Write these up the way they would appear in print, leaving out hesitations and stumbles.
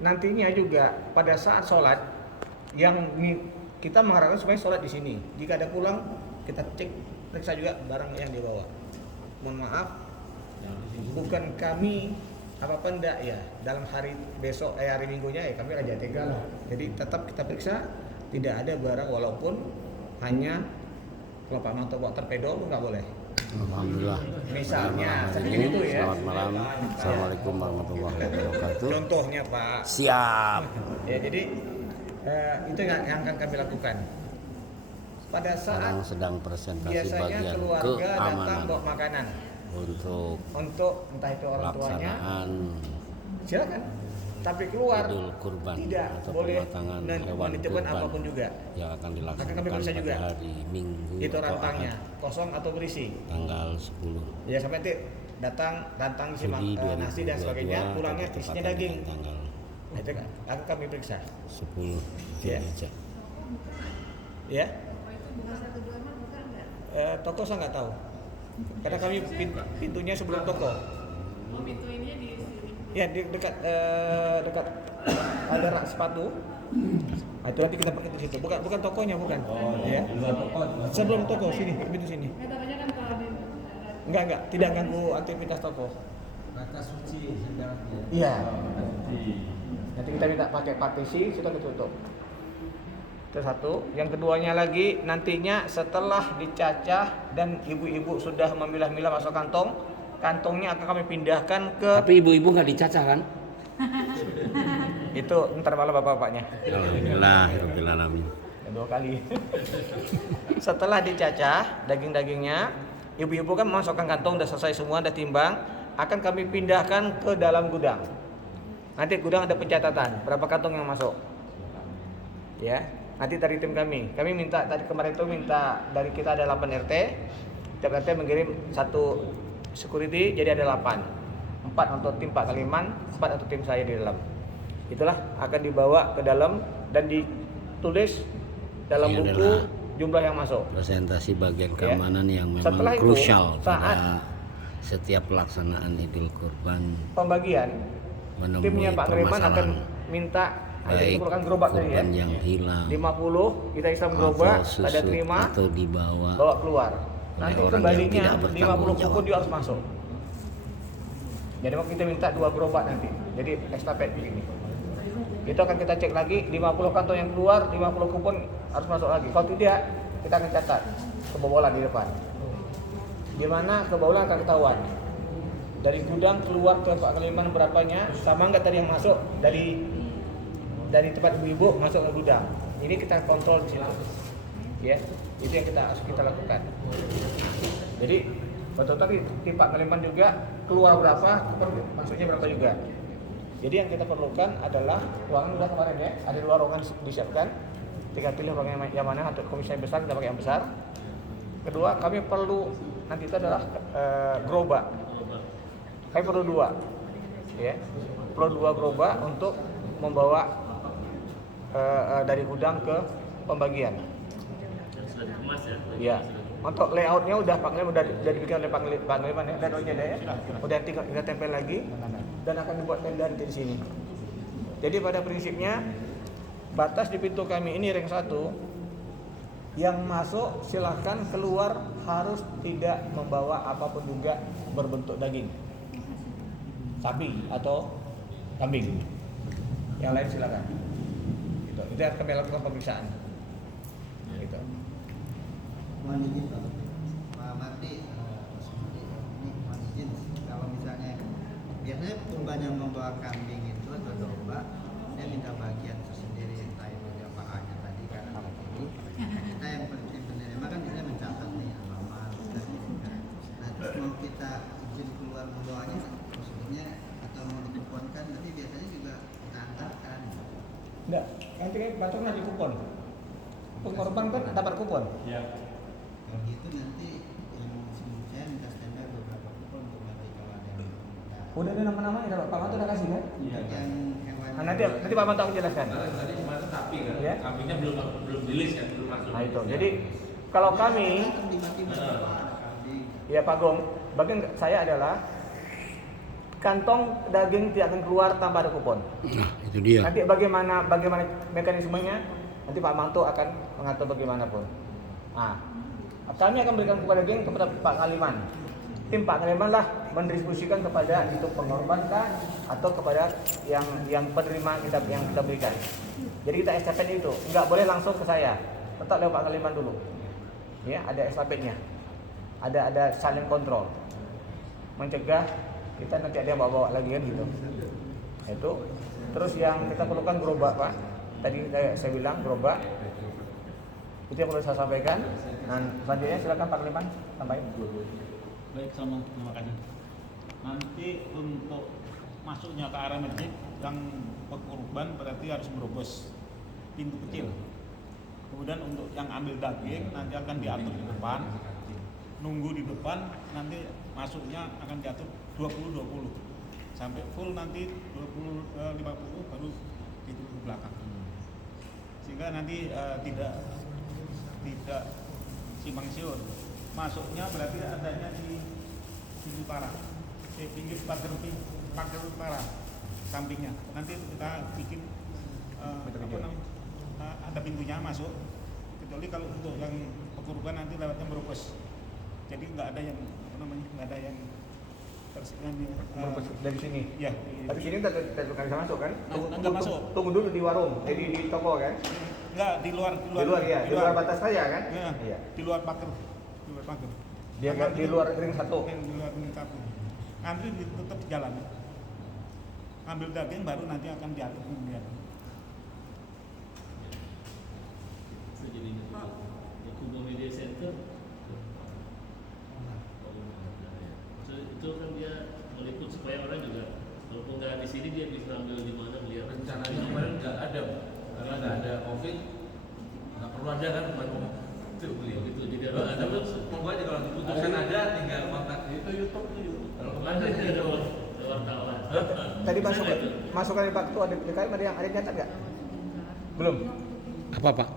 nantinya juga pada saat sholat kita mengharapkan supaya sholat di sini. Jika ada pulang, kita periksa juga barang yang dibawa. Mohon maaf, bukan kami apa-apa enggak ya. Dalam hari besok, hari minggunya ya kami raja tega lah. Jadi tetap kita periksa, tidak ada barang walaupun hanya kelopak mata buat torpedo nggak boleh. Alhamdulillah. Misalnya seperti itu ya. Selamat malam. Assalamualaikum warahmatullahi wabarakatuh. Contohnya Pak. Siap. Ya jadi itu yang akan kami lakukan. Pada saat Sekarang sedang presentasi biasanya bagian keluarga datang keamanan bawa makanan untuk entah itu orang tuanya, pelaksanaan silakan. Tapi keluar Idul Kurban tidak atau boleh pematangan hewan menitipkan kurban apapun juga. yang akan Akan dilaksanakan kami periksa juga. pada hari Minggu Itu atau rantangnya Ahad kosong atau berisi. tanggal 10 Ya sampai nanti datang isi Juli nasi dan 2022 sebagainya, pulangnya atau isinya tepatnya daging. tanggal Nah, itu akan kami periksa. 10 Ya. Zulhijjah. Ya. Toko saya nggak tahu. Karena kami pintunya sebelum toko. Oh, pintu ininya di sini. Ya dekat ada rak sepatu. Nah, itu nanti kita pakai di situ. Bukan tokonya, bukan. Ya. Sebelum toko sini, pintu sini. Katanya kan kalau di Enggak, tidak ganggu aktivitas toko. Kata suci sebenarnya. Iya. Nanti kita minta pakai partisi, situ kita tutup. Itu satu. Yang keduanya lagi nantinya setelah dicacah dan ibu-ibu sudah memilah-milah masuk kantong, kantongnya akan kami pindahkan ke Tapi ibu-ibu nggak dicacah kan? itu ntar malam bapak-bapaknya. Alhamdulillahirabbil alamin. Yang 2 kali. Setelah dicacah daging-dagingnya, ibu-ibu kan memasukkan kantong, udah selesai semua, udah timbang, akan kami pindahkan ke dalam gudang. Nanti gudang ada pencatatan berapa kantong yang masuk. Ya, nanti dari tim kami minta tadi kemarin itu minta dari kita ada 8 RT, tiap RT mengirim 1 security, jadi ada 8. 4 untuk tim Pak Kaliman, 4 untuk tim saya di dalam. Itulah akan dibawa ke dalam dan ditulis dalam Ini buku adalah jumlah yang masuk. Presentasi bagian keamanan yang memang Setelah itu, krusial saat pada setiap pelaksanaan Idul Kurban. Pembagian Menemui timnya Pak Kaliman akan permasalahan minta baik itu gerobak tadi ya. kurban yang hilang 50 kita isam atau gerobak, ada susut terima, atau dibawa bawa keluar. Nanti orang yang kembalinya tidak bertanggung 50 kupon jawab. dia harus masuk. Jadi kita minta 2 gerobak nanti. Jadi extra pack begini. Itu akan kita cek lagi 50 kantong yang keluar, 50 kupon harus masuk lagi. Kalau tidak, kita akan catat kebobolan di depan. Gimana kebobolan akan ketahuan. Dari gudang keluar ke Pak Kaliman berapanya, sama enggak tadi yang masuk dari tempat ibu-ibu masuk ke gudang. Ini kita kontrol di situ. Ya, itu yang harus kita lakukan. Jadi betul tadi di Pak Kaliman juga keluar berapa, masuknya berapa juga. Jadi yang kita perlukan adalah ruangan udah kemarin ya, ada 2 ruangan disiapkan. Tinggal pilih ruangan yang mana, atau komisi yang besar kita pakai yang besar. Kedua, kami perlu nanti itu adalah gerobak. Kami perlu 2, ya, perlu 2 gerobak untuk membawa dari gudang ke pembagian. Sudah dikemas ya? Ya, untuk layoutnya udah dibikin oleh Pak Kaliman ya, dan ada ya, udah tinggal kita tempel lagi dan akan dibuat tenda di sini. Jadi pada prinsipnya batas di pintu kami ini ring 1, yang masuk silahkan, keluar harus tidak membawa apapun juga berbentuk daging, sapi atau kambing. Yang lain silakan. Itu yang kami lakukan pemeriksaan. Gitu. Mohon izin Pak Mardi, ini mohon izin kalau misalnya biasanya kurban yang membawa kambing itu atau domba, saya minta bagian tersendiri, entah itu berapa hanya tadi karena ini kita yang penting penerima kan bisa mencatat nih alamat dan ini kan. Nah terus mau kita izin keluar membawanya, maksudnya atau mau dikuponkan, tapi biasanya juga kita antarkan. Enggak, nanti kan patung nanti kupon. Pengkorban kan dapat kupon. Iya. Kalau gitu nanti yang saya minta standar beberapa kupon untuk nanti kalau ada yang minta. Udah ada nama-namanya, Pak Manto udah kasih kan? Iya. Yang hewan Nanti Pak Manto aku jelaskan. Tadi kemarin sapi kan, Ya. kambingnya belum rilis kan, belum masuk. Nah itu, jadi kalau kami, Timah-timah ada kambing. ya Pak Gong, bagian saya adalah kantong daging tidak akan keluar tanpa ada kupon. Nah, itu dia. Nanti bagaimana mekanismenya, nanti Pak Manto akan mengatur bagaimanapun. Nah, kami akan berikan kupon daging kepada Pak Ngaliman. Tim Pak Ngaliman lah mendistribusikan kepada itu pengorban kah atau kepada yang penerima yang kita berikan. Jadi kita estafet itu nggak boleh langsung ke saya, tetap lewat Pak Ngaliman dulu. Ya, ada estafetnya, ada saling kontrol, mencegah kita nanti ada yang bawa lagi kan gitu. Itu terus yang kita perlukan gerobak Pak. Tadi saya bilang gerobak. Itu yang perlu saya sampaikan. Dan selanjutnya silakan Pak Ngaliman sampaikan. Baik, sama terima kasih. Nanti untuk masuknya ke area masjid yang berkorban berarti harus merobos pintu kecil. Kemudian untuk yang ambil daging nanti akan diatur di depan, nunggu di depan, nanti masuknya akan diatur 20-20 sampai full nanti 50 baru ditutup ke belakang. Sehingga nanti tidak simpang siur. Masuknya berarti adanya di pintu utara, di pinggir pagar utara sampingnya. Nanti kita bikin ada pintunya masuk. Kecuali kalau untuk yang pekurban nanti lewatnya merobos. Jadi nggak ada yang nggak ada yang Dari sini. Ya. Tapi sini kita bisa masuk kan? Nggak masuk. Tunggu dulu di warung, jadi di toko kan? Enggak, di luar Ya, di luar batas saya kan? Ya, Iya. di luar pagar. Dia nggak di luar ring satu. Di luar ring satu. Antri tetap jalan. Ambil daging baru nanti akan diatur kemudian. Itu jadi Kubo Media Center. Itu kan dia meliput supaya orang juga walaupun nggak di sini dia bisa ambil di mana melihat. Rencananya kemarin nggak ada, karena nggak ada COVID, nggak perlu ada kan buat itu beliau. Gitu jadi ada Monggo aja kalau diputuskan ada, tinggal kontak itu YouTube tuh. Kalau kemarin ada wartawan. Tadi masukan dari Pak Ketua DKM ada yang nyatat nggak? Belum. Apa Pak?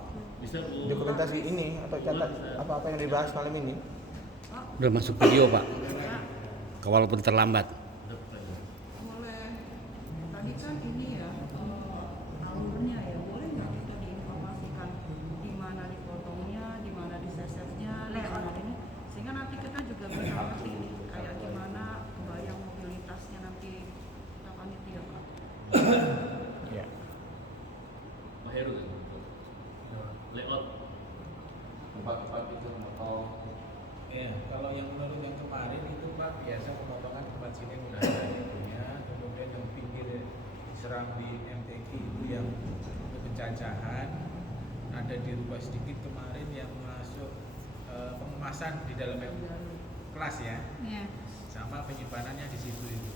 Bisa Bu. Dokumentasi ini atau catat apa-apa yang dibahas malam ini? Udah masuk video Pak. Walaupun terlambat. Boleh. Tadi kan ini ya alurnya ya, boleh nggak kita diinformasikan di mana dipotongnya, di mana disesepnya, di mana ini, sehingga nanti kita juga bisa ngerti kayak gimana bayang mobilitasnya nanti kita panitia Pak. Ya. Pak Heru kan layout tempat-tempat itu atau Ya, kalau yang menurut yang kemarin itu Pak biasa pemotongan tempat sini udah ada yang punya, kemudian yang pinggir Serambi MTQ itu yang pencacahan ada dirubah sedikit kemarin yang masuk pengemasan di dalam kelas ya, sama penyimpanannya di situ itu.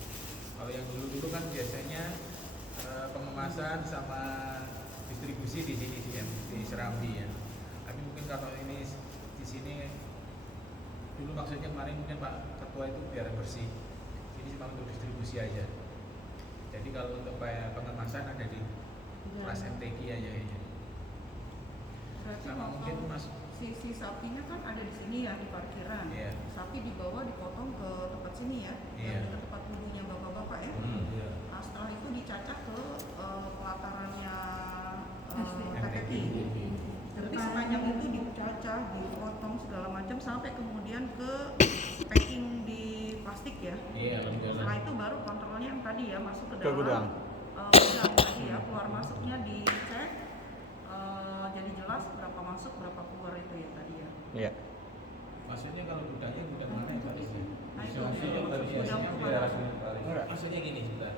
Kalau yang dulu kan biasanya pengemasan sama distribusi di sini di Serambi ya. Tapi mungkin kalau ini di sini dulu maksudnya kemarin mungkin Pak Ketua itu biar bersih, ini cuma untuk distribusi aja. Jadi kalau untuk pengemasan ada di kelas MTQ aja ya. Sama mungkin Mas si sapinya kan ada di sini ya di parkiran. Iya. Sapi dibawa dipotong ke tempat sini ya, Iya. ke tempat dulunya bapak-bapak ya. Iya. Nah, setelah itu dicacah ke pelatarannya MTQ. Tapi sepanjang itu dicacah, dipotong segala macam sampai kemudian ke packing di plastik ya. Iya, Setelah itu baru kontrolnya yang tadi ya masuk ke Ke dalam gudang. gudang tadi ya, keluar masuknya dicek, jadi jelas berapa masuk berapa keluar itu ya tadi ya. Iya. Maksudnya kalau gudangnya gudang mana ya Pak? Nah, itu Maksudnya gudang Enggak. maksudnya gini sebentar.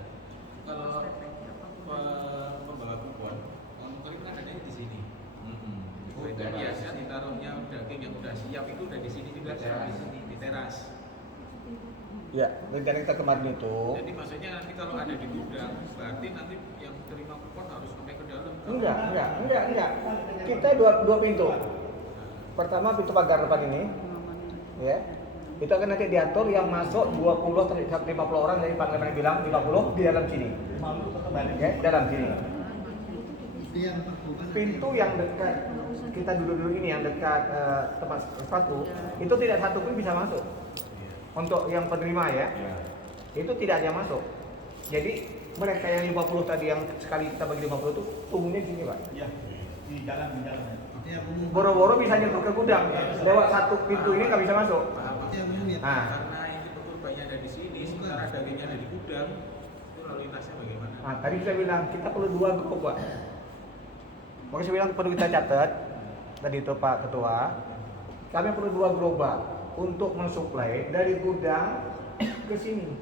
Kalau pembawa kupon, kalau mungkin kan ada di sini. Dan biasa ditaruhnya daging yang udah siap itu udah di sini juga, di sini di teras. Ya, rencana kita kemarin itu. Jadi maksudnya nanti kalau ada di gudang, berarti nanti yang terima kupon harus sampai ke dalam. Enggak. Kita dua pintu. Pertama pintu pagar depan ini, ya. Itu akan nanti diatur yang masuk 20 sampai 50 orang dari Pak Leman bilang 50 di dalam sini. Ya, dalam sini. Pintu yang dekat kita duduk ini yang dekat tempat sepatu itu tidak satu pun bisa masuk untuk yang penerima ya. itu tidak ada yang masuk. Jadi mereka yang 50 tadi yang sekali kita bagi 50 itu umumnya gini Pak. Iya, di jalan. Itu yang umum. Boro-boro bisa nyemplung ke gudang, lewat satu pintu ini nggak bisa masuk. Itu yang umum ya. Nah, Karena ini pekurbannya ada di sini, sementara dagingnya ada di gudang, itu lalu lintasnya bagaimana? nah tadi saya bilang kita perlu 2 grup Pak. Makanya saya bilang perlu kita catat tadi itu Pak Ketua. Kami perlu 2 gerobak untuk mensuplai dari gudang ke sini.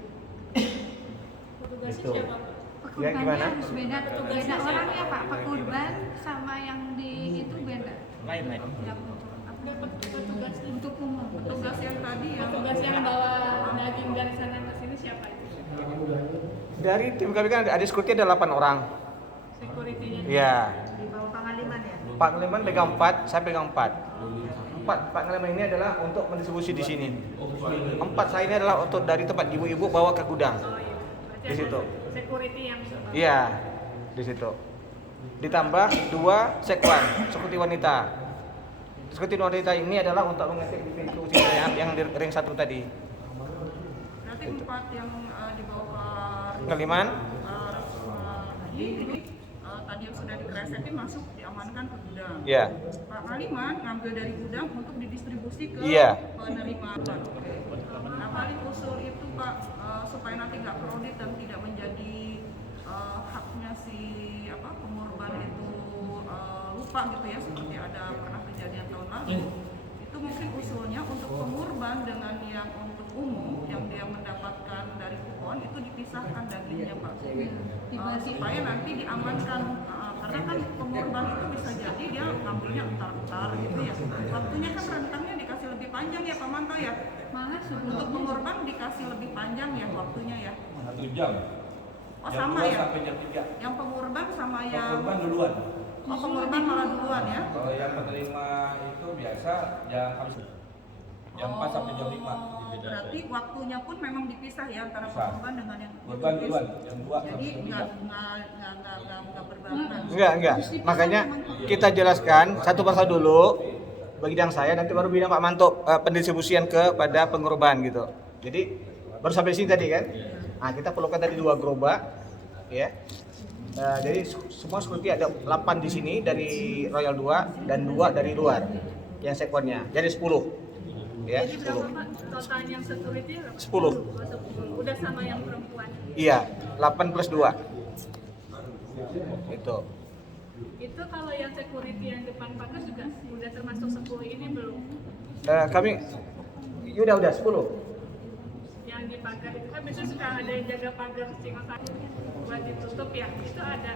Petugasnya Itu. siapa Pak? Ya, gimana? Harus beda orang ya Pak, pekurban sama yang di itu beda. Lain. Yang untuk apa? Petugasnya. Untuk umum. Petugas yang tadi yang Petugas yang bawa daging dari sana ke sini siapa itu? Dari tim kami kan ada security ada 8 orang. Security-nya. Iya. Di bawah pangaliman ya. Pak Ngeliman pegang 4, saya pegang 4. Pak Ngeliman ini adalah untuk mendistribusi di sini. 4 saya ini adalah untuk dari tempat ibu-ibu bawa ke gudang. Oh iya. Berarti Di ada situ. security yang Iya, di situ. Ditambah 2 sekwan, security wanita. Security wanita ini adalah untuk mengecek di pintu sini yang di ring 1 tadi. berarti 4 yang di bawah Pak Ngeliman, ini tadi yang sudah dikresetin masuk diamankan ke gudang. iya. Pak Ngaliman ngambil dari gudang untuk didistribusi ke Iya. penerima. Oke. Nah paling usul itu Pak supaya nanti nggak kredit dan tidak menjadi haknya si pengorban itu lupa gitu ya seperti ada pernah kejadian tahun lalu. Itu mungkin usulnya untuk pengorban dengan yang untuk umum yang dia mendapatkan dari kupon itu dipisahkan dagingnya Pak. Supaya nanti diamankan karena kan pengorban itu bisa jadi dia ngambilnya entar-entar gitu ya. Waktunya kan rentangnya dikasih lebih panjang ya Pak Manto ya. Malah Untuk pengorban dikasih lebih panjang ya waktunya ya. 1 jam. Oh Jam sama 2 ya. sampai jam 3. Yang pengorban sama yang Korban duluan. oh pengorban malah duluan ya. Kalau yang penerima itu biasa jam habis jam 4 sampai jam 5. Berarti waktunya pun memang dipisah ya antara Bisa. pengorban dengan yang Korban duluan jam 2 Jadi sampai jam nggak berbarengan. Enggak. Makanya kita jelaskan satu persatu dulu bagi bidang saya nanti baru bidang Pak Manto pendistribusian kepada pengorban gitu. Jadi baru sampai sini tadi kan. Nah, kita perlukan tadi 2 gerobak ya. Jadi semua security ada 8 di sini dari Royal 2 dan 2 dari luar yang sekonnya. Jadi 10. Ya, Jadi berapa Pak total yang security? 10. Udah sama yang perempuan. Iya, 8 plus 2. Itu. Itu kalau yang security yang depan pagar juga udah termasuk 10 ini belum? Kami udah 10. Yang di pagar itu kan biasanya suka ada yang jaga pagar Singosari buat ditutup ya. Itu ada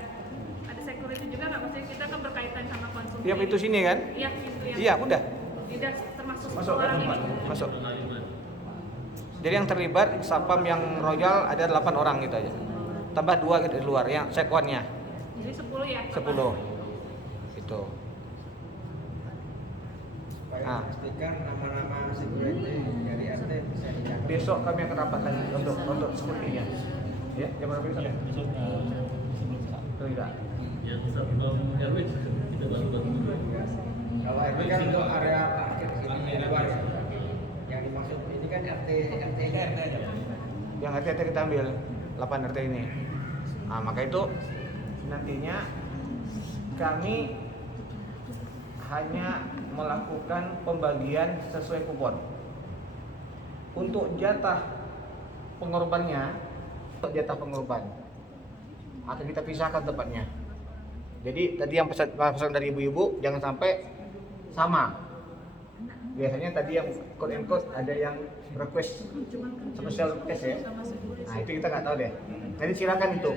security juga nggak? Maksudnya kita kan berkaitan sama konsumsi. Yang itu sini kan? Iya, itu yang. Iya, udah. Tidak termasuk Masuk 10 orang ini. Masuk. Jadi yang terlibat Sapam yang Royal ada 8 orang gitu aja. Tambah 2 dari luar yang sekwannya. Jadi 10 ya? 10. Itu. Nah, Pastikan nama-nama security dari RT bisa dicatat. besok kami akan rapat lagi untuk security-nya. Ya, jam berapa besok? Iya, besok sebelum saat. Tidak. yang satu RW kita baru Kalau RT kan untuk area parkir sini di luar ya. Yang dimaksud ini kan RT aja. Yang RT kita ambil 8 RT ini. Nah, maka itu nantinya kami hanya melakukan pembagian sesuai kupon. Untuk jatah pengorbannya, untuk jatah pengorban akan kita pisahkan tempatnya. Jadi tadi yang pesan dari ibu-ibu jangan sampai sama. Biasanya tadi yang quote and quote ada yang request special request ya. Nah itu kita nggak tahu deh. Jadi silakan itu.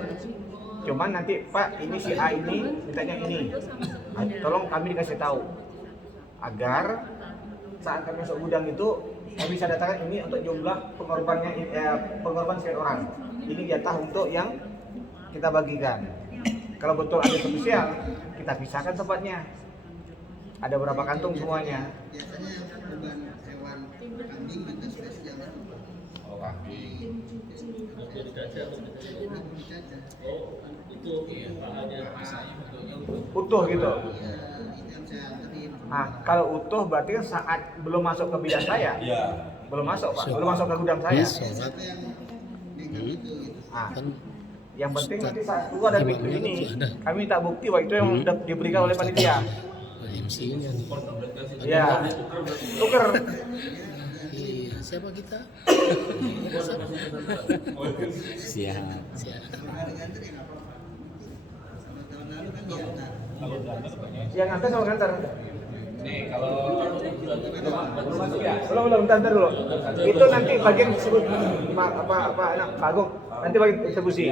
Cuman nanti Pak ini si A ini mintanya ini. Nah, tolong kami dikasih tahu agar saat kami masuk gudang itu kami bisa datakan ini untuk jumlah pengorbannya pengorban sekian orang. Ini jatah untuk yang kita bagikan. Kalau betul ada spesial, kita pisahkan tempatnya. Ada berapa kantung semuanya. Biasanya yang kurban hewan kambing juga spesial kan? Oh, kambing. Oke, dikasih atau Dicaca. oh itu pahanya Masanya bentuknya utuh. Utuh gitu. Iya, itu yang saya anterin. Nah, kalau utuh berarti kan saat belum masuk ke bidang saya. Iya. Belum masuk Pak, belum masuk ke gudang saya. Siapa yang gitu. Ah, Kan yang penting nanti saat keluar dari pintu Imamnya ini, sudah ada. kami minta bukti bahwa itu yang sudah diberikan oleh panitia. MC-nya nih. Iya. Tuker. Iya, siapa kita? Siap. Nganter ya nggak apa-apa. Kalau tahun lalu kan diantar. Yang ngantar sama ngantar. Nih kalau Belum masuk ya? Belum, bentar dulu. Itu nanti bagian disebut apa anak Pak Agung. Nanti bagian distribusi.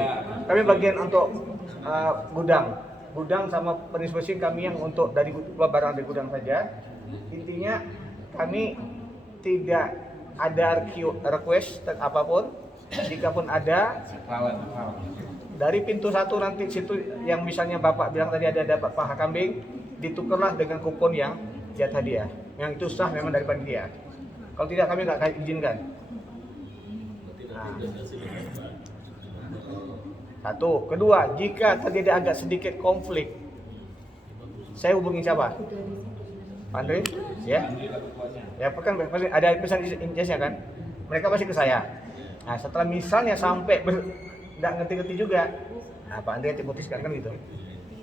Kami bagian untuk gudang sama pendistribusi kami yang untuk dari keluar barang dari gudang saja. Intinya kami tidak ada request apapun. Jika pun ada dari pintu 1 nanti situ yang misalnya Bapak bilang tadi ada dapat paha kambing, ditukarlah dengan kupon yang jatah hadiah. Yang itu sah memang dari panitia. Kalau tidak kami nggak akan izinkan. Nah. Satu, kedua, jika terjadi agak sedikit konflik, saya hubungi siapa? Pak Andre? Ya? Ya, kan ada pesan ijazahnya kan? Mereka pasti ke saya. Nah, setelah misalnya sampai nggak ngerti-ngerti juga, nah Pak Andre nanti putuskan kan gitu.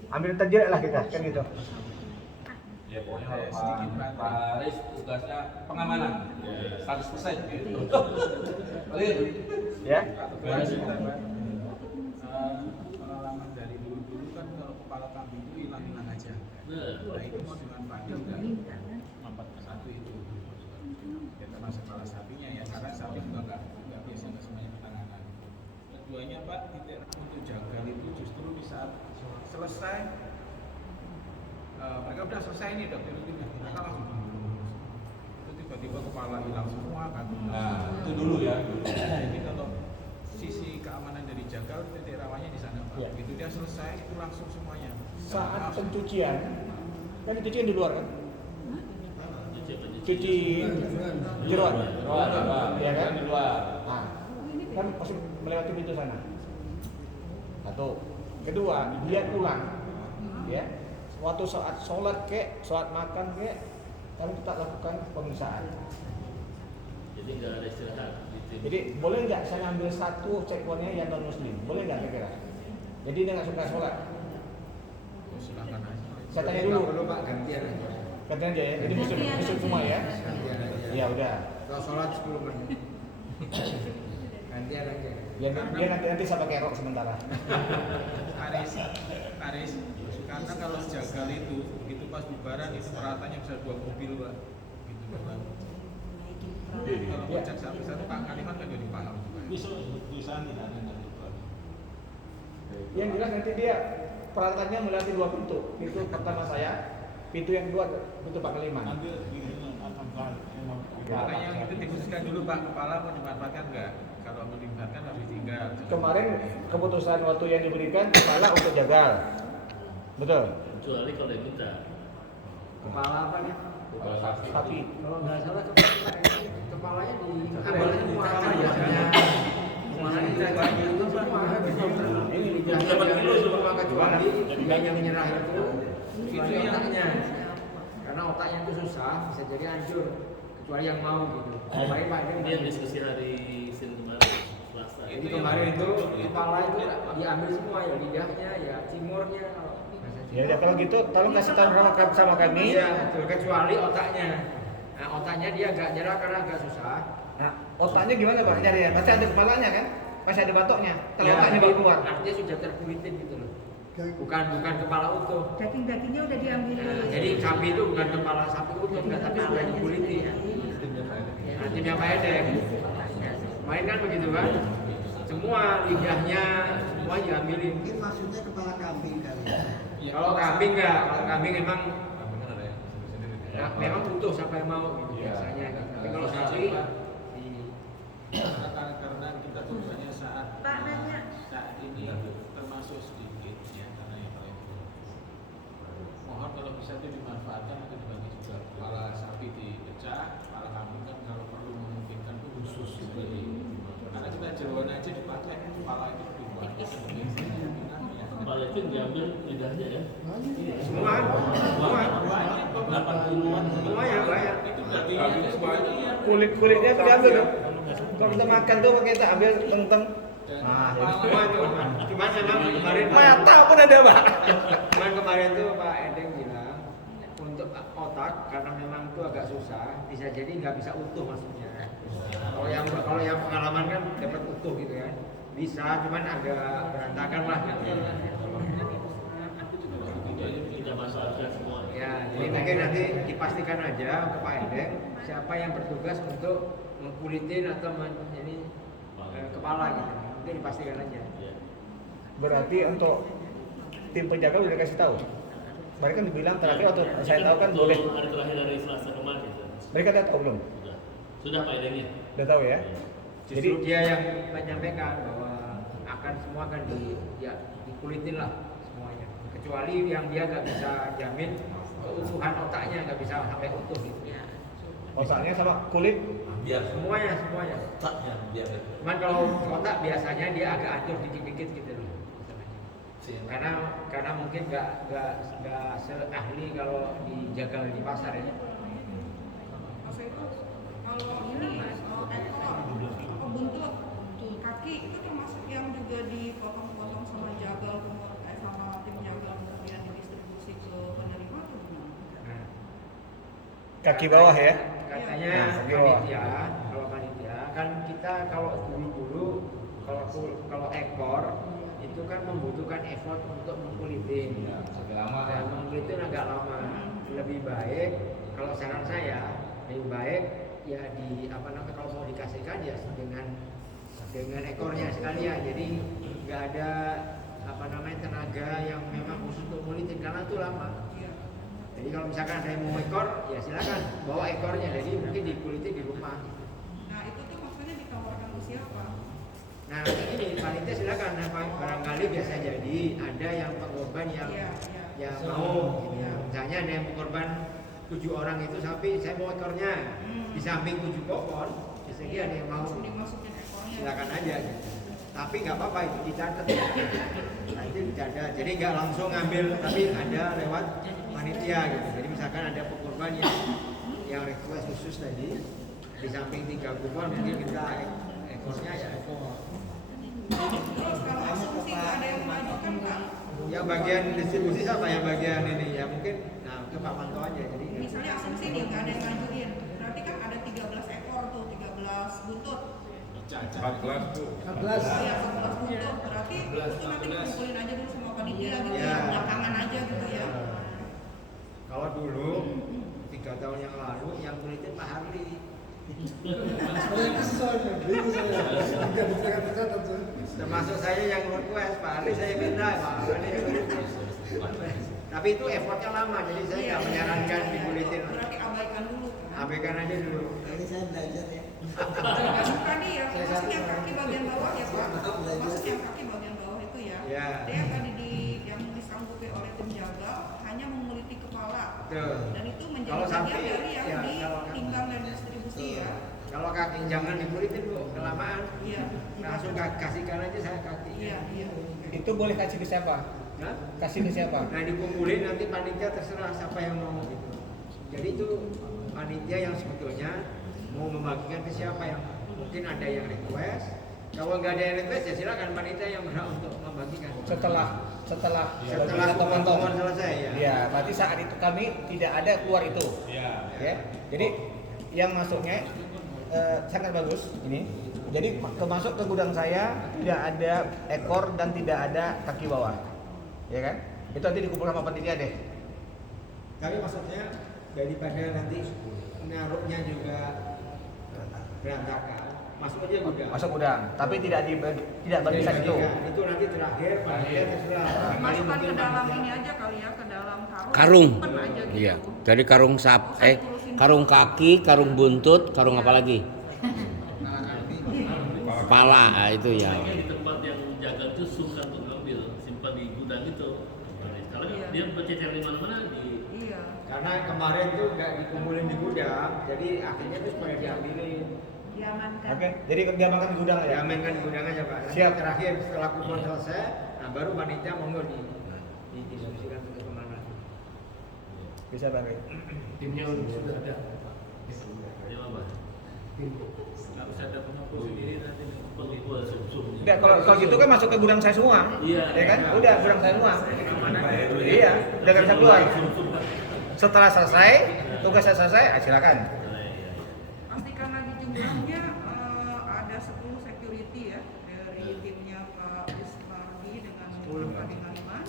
Ambil terjerat lah kita, kan gitu. ya pokoknya Pak Aris tugasnya pengamanan 100% gitu. Ya? Pengalaman dari dulu kan kalau kepala kambing itu hilang-hilang aja. Nah itu mau dimanfaatin kan? Satu itu. Ya termasuk kepala sapinya ya, karena sapi juga nggak biasa nggak semuanya penanganan. Keduanya Pak, titik untuk jagal itu justru di saat selesai mereka udah selesai nih dok, mereka langsung itu tiba-tiba kepala hilang semua kan. Nah itu dulu ya. Jadi kalau sisi keamanan dari jagal titik rawannya di sana Pak. Ya. Begitu dia selesai itu langsung semuanya. Saat pencucian, kan dicuciin di luar kan? Cuci jeroan, ya kan? Di luar. Nah, kan pasti melewati pintu sana. Satu, kedua, dia pulang, ya. Waktu saat sholat sholat makan kami tetap lakukan pemeriksaan. Jadi nggak ada istirahat. Jadi boleh nggak saya ambil satu checkpointnya yang non muslim? Boleh nggak kira-kira? Jadi dia nggak suka sholat. Silakan aja. Saya tanya dulu. Perlu Pak, gantian aja. Gantian aja ya. Jadi muslim semua ya. Gantian aja. Ya udah. Kalau sholat 10 menit. Gantian aja. Dia nanti saya pakai rok sementara. Aris, karena kalau jagal itu begitu pas bubaran itu perawatannya bisa 2 mobil Pak. Gitu Pak. Kalau ngecek satu-satu Pak Kalimat kan jadi paham. Bisa tidak ada nanti. Yang jelas nanti dia peralatannya melewati 2 pintu. Pintu pertama saya, pintu yang kedua pintu Pak Kaliman. Nanti akan Makanya yang itu dikhususkan dulu Pak, kepala mau dimanfaatkan nggak? Kalau mau dimanfaatkan harus ditinggal. Kemarin keputusan waktu yang diberikan kepala untuk jagal. Betul. Kecuali kalau yang minta. Kepala apa nih? Sapi. Kalau nggak salah kepalanya diambil semua ya. Kepalanya diambil semua. Ini diambil semua kecuali yang menyerah itu otaknya. Karena otaknya itu susah, bisa jadi hancur. Kecuali yang mau gitu. Baik Pak, Ini yang diskusi hari Senin kemarin, Selasa. jadi kemarin itu kepala itu diambil semua ya, lidahnya ya, timurnya. Ya udah kalau gitu tolong kasih tahu sama kami. Iya, betul. Kecuali otaknya. Nah, otaknya dia agak nyerah karena agak susah. Nah, otaknya gimana Pak nyarinya? Pasti ada kepalanya kan? Pasti ada batoknya. Kalau Ya, otaknya baru keluar. artinya sudah terkulitin gitu loh. Bukan kepala utuh. Daging-dagingnya udah diambil. Nah, jadi kambing itu bukan kepala sapi utuh, enggak, tapi sudah dikulitin. Nah, timnya Pak Edek. Main kan begitu kan? Semua lidahnya semua diambilin. Mungkin maksudnya kepala kambing kali. Ya, Kalau kambing enggak, kalau kambing memang Ya, memang utuh sampai mau gitu biasanya. Tapi kalau sapi karena kita tujuannya saat ini termasuk sedikit ya, karena yang paling mohon kalau bisa itu dimanfaatkan untuk dibagi juga. Kepala sapi dipecah, kepala kambing kan kalau perlu memungkinkan itu khusus seperti karena kita jeroan aja dipakai, kepala itu dibuat Kepala itu diambil lidahnya ya. semua 80-an. semua ya bayar. itu berarti ya, Kulit-kulitnya itu diambil dong. Kalau kita makan tuh kita ambil tentang Nah, jadi semua itu cuman memang kemarin Mata pun ada Pak. cuman kemarin tuh Pak Edeng bilang untuk otak karena memang itu agak susah, bisa jadi nggak bisa utuh maksudnya. Kalau yang pengalaman kan dapat utuh gitu kan, bisa cuman agak berantakan lah. Tidak masalahkan semua. Ya, jadi mungkin nanti dipastikan aja ke Pak Edeng siapa yang bertugas untuk mengkulitin atau ini kepala gitu. Nanti dipastikan aja. Berarti untuk tim penjaga udah dikasih tahu. Mereka kan dibilang terakhir atau saya tahu kan boleh. Hari terakhir dari Selasa kemarin. Mereka udah tahu belum? Sudah Pak Edengnya. Udah tahu ya. Justru dia yang menyampaikan bahwa semua akan dikulitin lah semuanya. Kecuali yang dia nggak bisa jamin keutuhan otaknya, nggak bisa sampai utuh gitu. Otaknya sama kulit Biar Semuanya. otaknya biar. Cuman kalau otak biasanya dia agak hancur dikit-dikit gitu loh. Karena mungkin nggak seahli kalau dijagal di pasar ya. Mas itu kalau ini ekor apa buntut kaki itu termasuk yang juga dipotong-potong sama jagal sama tim jagal kemudian didistribusi ke penerima atau gimana? kaki bawah ya. Katanya Kaki bawah. panitia kan kita kalau dulu kalau ekor itu kan membutuhkan effort untuk mengkulitin. Dan mengkulitin agak lama. Lebih baik kalau saran saya lebih baik ya kalau mau dikasihkan ya dengan ekornya sekalian. Jadi nggak ada tenaga yang memang khusus untuk kulitin karena itu lama. Jadi kalau misalkan ada yang mau ekor ya silakan bawa ekornya. Jadi mungkin dikulitin di rumah. Nah itu tuh maksudnya ditawarkan ke siapa? Nah ini panitia silakan. Barangkali biasa jadi ada yang pengorban yang mau. Misalnya ada yang pengorban 7 orang itu sapi, saya mau ekornya di samping 7 pohon. Bisa jadi ada yang mau. Dimasukin ekornya. Silakan aja. Gitu. Tapi nggak apa-apa itu dicatat. Nanti dicatat. Jadi nggak langsung ngambil, tapi ada lewat panitia gitu. Jadi misalkan ada pengorban yang request khusus tadi di samping 3 kupon mungkin kita ekornya ya ekor. Terus kalau asumsi nggak ada yang mengajukan Pak? Yang bagian distribusi siapa yang bagian ini ya mungkin ke Pak Manto aja. Jadi Misalnya asumsi nih nggak ada yang ngajuin, berarti kan ada 13 ekor tuh, 13 buntut. 14 tuh. 14 buntut, berarti itu nanti dikumpulin aja dulu sama panitia gitu ya, belakangan aja gitu ya. kalau dulu 3 tahun yang lalu yang kulitin Pak Harli. Termasuk saya yang request Pak Harli saya minta Pak Harli. Tapi itu effortnya lama jadi saya nggak menyarankan dikulitin. Berarti abaikan dulu. Abaikan aja dulu. Ini saya belajar ya. Tadi ya, maksud yang kaki bagian bawah ya Pak. Maksud yang kaki bagian bawah itu ya. Dia tadi yang disanggupi oleh tim jaga hanya menguliti kepala. Betul. Dan itu menjadi Kalau bagian sapi, dari yang ya, ditimbang dan distribusi ya. Kalau kaki jangan dikulitin Bu, kelamaan. Iya. Langsung kasihkan aja saya kaki. Iya. Itu boleh kasih ke siapa? Hah? Kasih ke siapa? Nah dikumpulin nanti panitia terserah siapa yang mau gitu. Jadi itu panitia yang sebetulnya mau membagikan ke siapa yang mungkin ada yang request. Kalau nggak ada yang request ya silakan panitia yang berhak untuk membagikan. Setelah teman-teman selesai ya. Ya, berarti saat itu kami tidak ada keluar itu. Ya. Jadi yang masuknya sangat bagus ini. Jadi termasuk ke gudang saya tidak ada ekor dan tidak ada kaki bawah. Ya kan? Itu nanti dikumpulkan sama panitia deh. Tapi maksudnya daripada nanti naruhnya juga berantakan, masuk aja gudang. Masuk gudang, tapi tidak barisan itu. Itu nanti terakhir panitia terserah. Masukkan ke dalam ini aja kali ya, ke dalam Karung. Open aja gitu. Iya. Jadi karung kaki, karung buntut, karung apa lagi? Kepala itu ya. Di tempat yang jaga itu sungkan untuk ngambil, simpan di gudang itu. Kalau dia bercecer di mana-mana Iya. Karena kemarin tuh nggak dikumpulin di gudang, jadi akhirnya tuh supaya diambilin. Diamankan. Oke, jadi diamankan di gudang ya. Diamankan di gudang aja Pak. Nanti Siap. Terakhir setelah kupon selesai, nah baru panitia monggo didistribusikan ke kemana. Bisa Bang. timnya sudah ada. Dia apa? Nggak usah ada pengepul sendiri nanti pengepul sum-sum. Enggak, kalau gitu kan masuk ke gudang saya semua. Iya. Ya kan? Udah gudang saya semua. Iya, udah nggak bisa keluar. Setelah selesai, tugas saya selesai, silakan. Pastikan lagi jumlahnya ada 10 security ya dari timnya Pak Ismardi dengan Pak Haliman.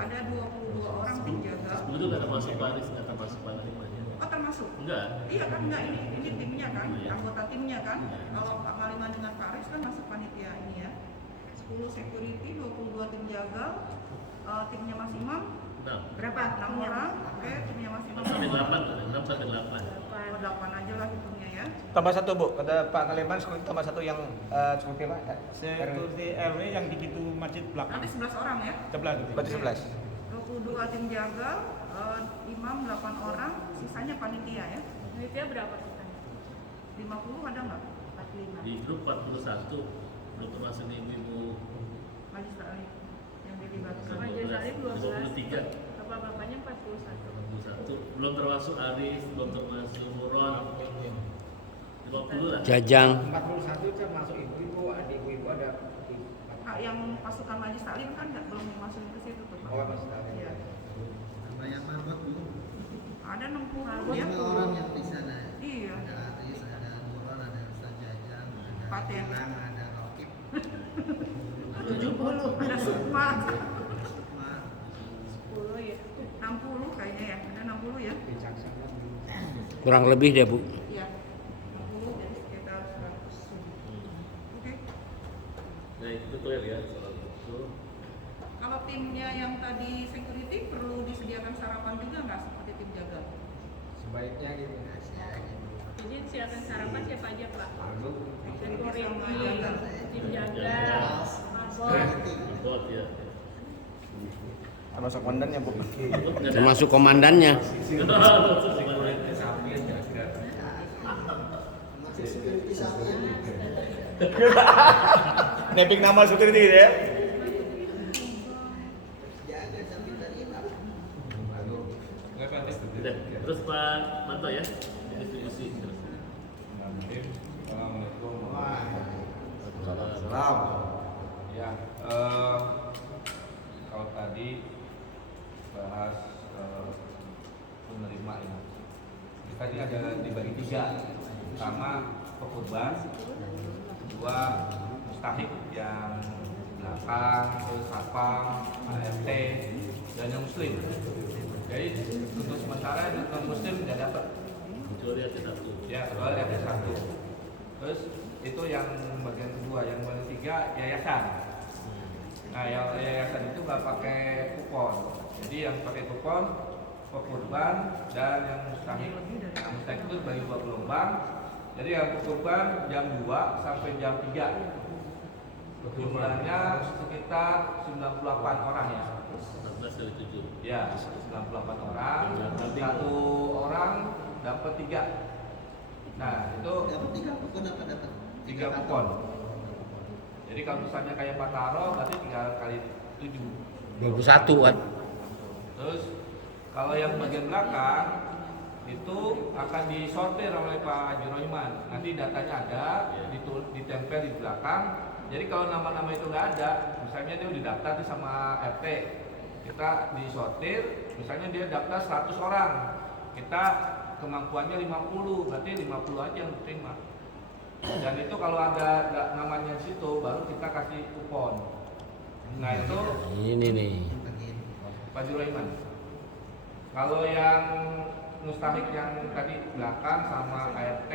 Ada 22 orang tim jaga. Itu nggak termasuk Paris, nggak termasuk Pak Haliman. Oh termasuk? Enggak. Iya kan enggak ini timnya kan, anggota timnya kan. Kalau Pak Maliman dengan Pak Aris kan masuk panitia ini ya. 10 security, 22 tim jaga, timnya Mas Imam berapa? 6 orang. Oke, timnya Mas Imam. Sampai 8, 6 sampai 8. 8 aja lah hitungnya ya. Tambah satu Bu, kata Pak Kaliman, tambah satu yang seperti apa? Security RW yang di pintu masjid belakang. Nanti 11 orang ya. Sebelah gitu. Berarti 11. 22 tim jaga, imam 8 orang, sisanya panitia ya. Panitia berapa sisanya? 50 ada nggak? 45. Di grup 41, belum termasuk ibu-ibu Majlis Taklim yang dilibatkan. Majelis Taklim 12. 23. Bapak-bapaknya 41. 41, belum termasuk Aris, belum termasuk Muron. 50 lah. Jajang. 41 itu masuk ibu-ibu, ada ibu-ibu ada. Yang pasukan Majlis Taklim kan nggak belum dimasukin ke situ tuh. Pak. Oh, Majlis Taklim. Iya. Tambah yang marbot belum. Ada 60 ya. 5 orang yang di sana. Iya. Ada Aris, ada Nuron, ada Ustaz Jajang, ada Empat ya. Inang, ada Rokib, 70. Ada Sukma. Sukma. 10 ya. 60 kayaknya ya. Ada 60 ya. Kurang lebih deh Bu. Iya. 60 jadi sekitar 100. Oke. Nah itu clear ya soal itu. Kalau timnya yang tadi security perlu disediakan sarapan juga nggak seperti tim jaga? Sebaiknya gitu. Jadi siapkan sarapan siapa aja Pak? Security sama Security, jaga. tim jaga, mabok. Bot ya. Termasuk komandannya Bu. Termasuk komandannya. Security sapi ya. Neping nama security gitu ya. Jaga sampai tadi lah. Udah. Terus Pak Manto ya, distribusi terus. Assalamualaikum. Salam. Ya, kalau tadi bahas penerima ini, tadi ada dibagi 3, pertama pekurban, 2 mustahik yang belakang, terus sapang, ART, dan yang muslim. Jadi untuk sementara yang non muslim tidak dapat. Kecuali ada 1. Ya, kecuali ada 1. Terus itu yang bagian kedua, yang bagian 3 yayasan. Nah, yang yayasan itu nggak pakai kupon. Jadi yang pakai kupon pekurban dan yang mustahik. Nah, mustahik itu bagi 2 gelombang. Jadi yang pekurban jam 2 sampai jam 3. Jumlahnya sekitar 98 orang ya. 14 dari 7. Ya, 98 orang. 1 orang dapat 3. Nah, itu Dapat 3 kupon apa dapat? 3 kupon. Jadi kalau misalnya kayak Pak Taro berarti 3 kali 7. 21 kan. Terus kalau yang bagian belakang itu akan disortir oleh Pak Juroiman. Nanti datanya ada, ditempel di belakang. Jadi kalau nama-nama itu nggak ada, misalnya dia udah daftar nih sama RT, kita disortir, misalnya dia daftar 100 orang, kita kemampuannya 50, berarti 50 aja yang diterima. Dan itu kalau ada namanya di situ, baru kita kasih kupon. Nah itu Ini nih. Pak Juroiman. Kalau yang mustahik yang tadi belakang sama ART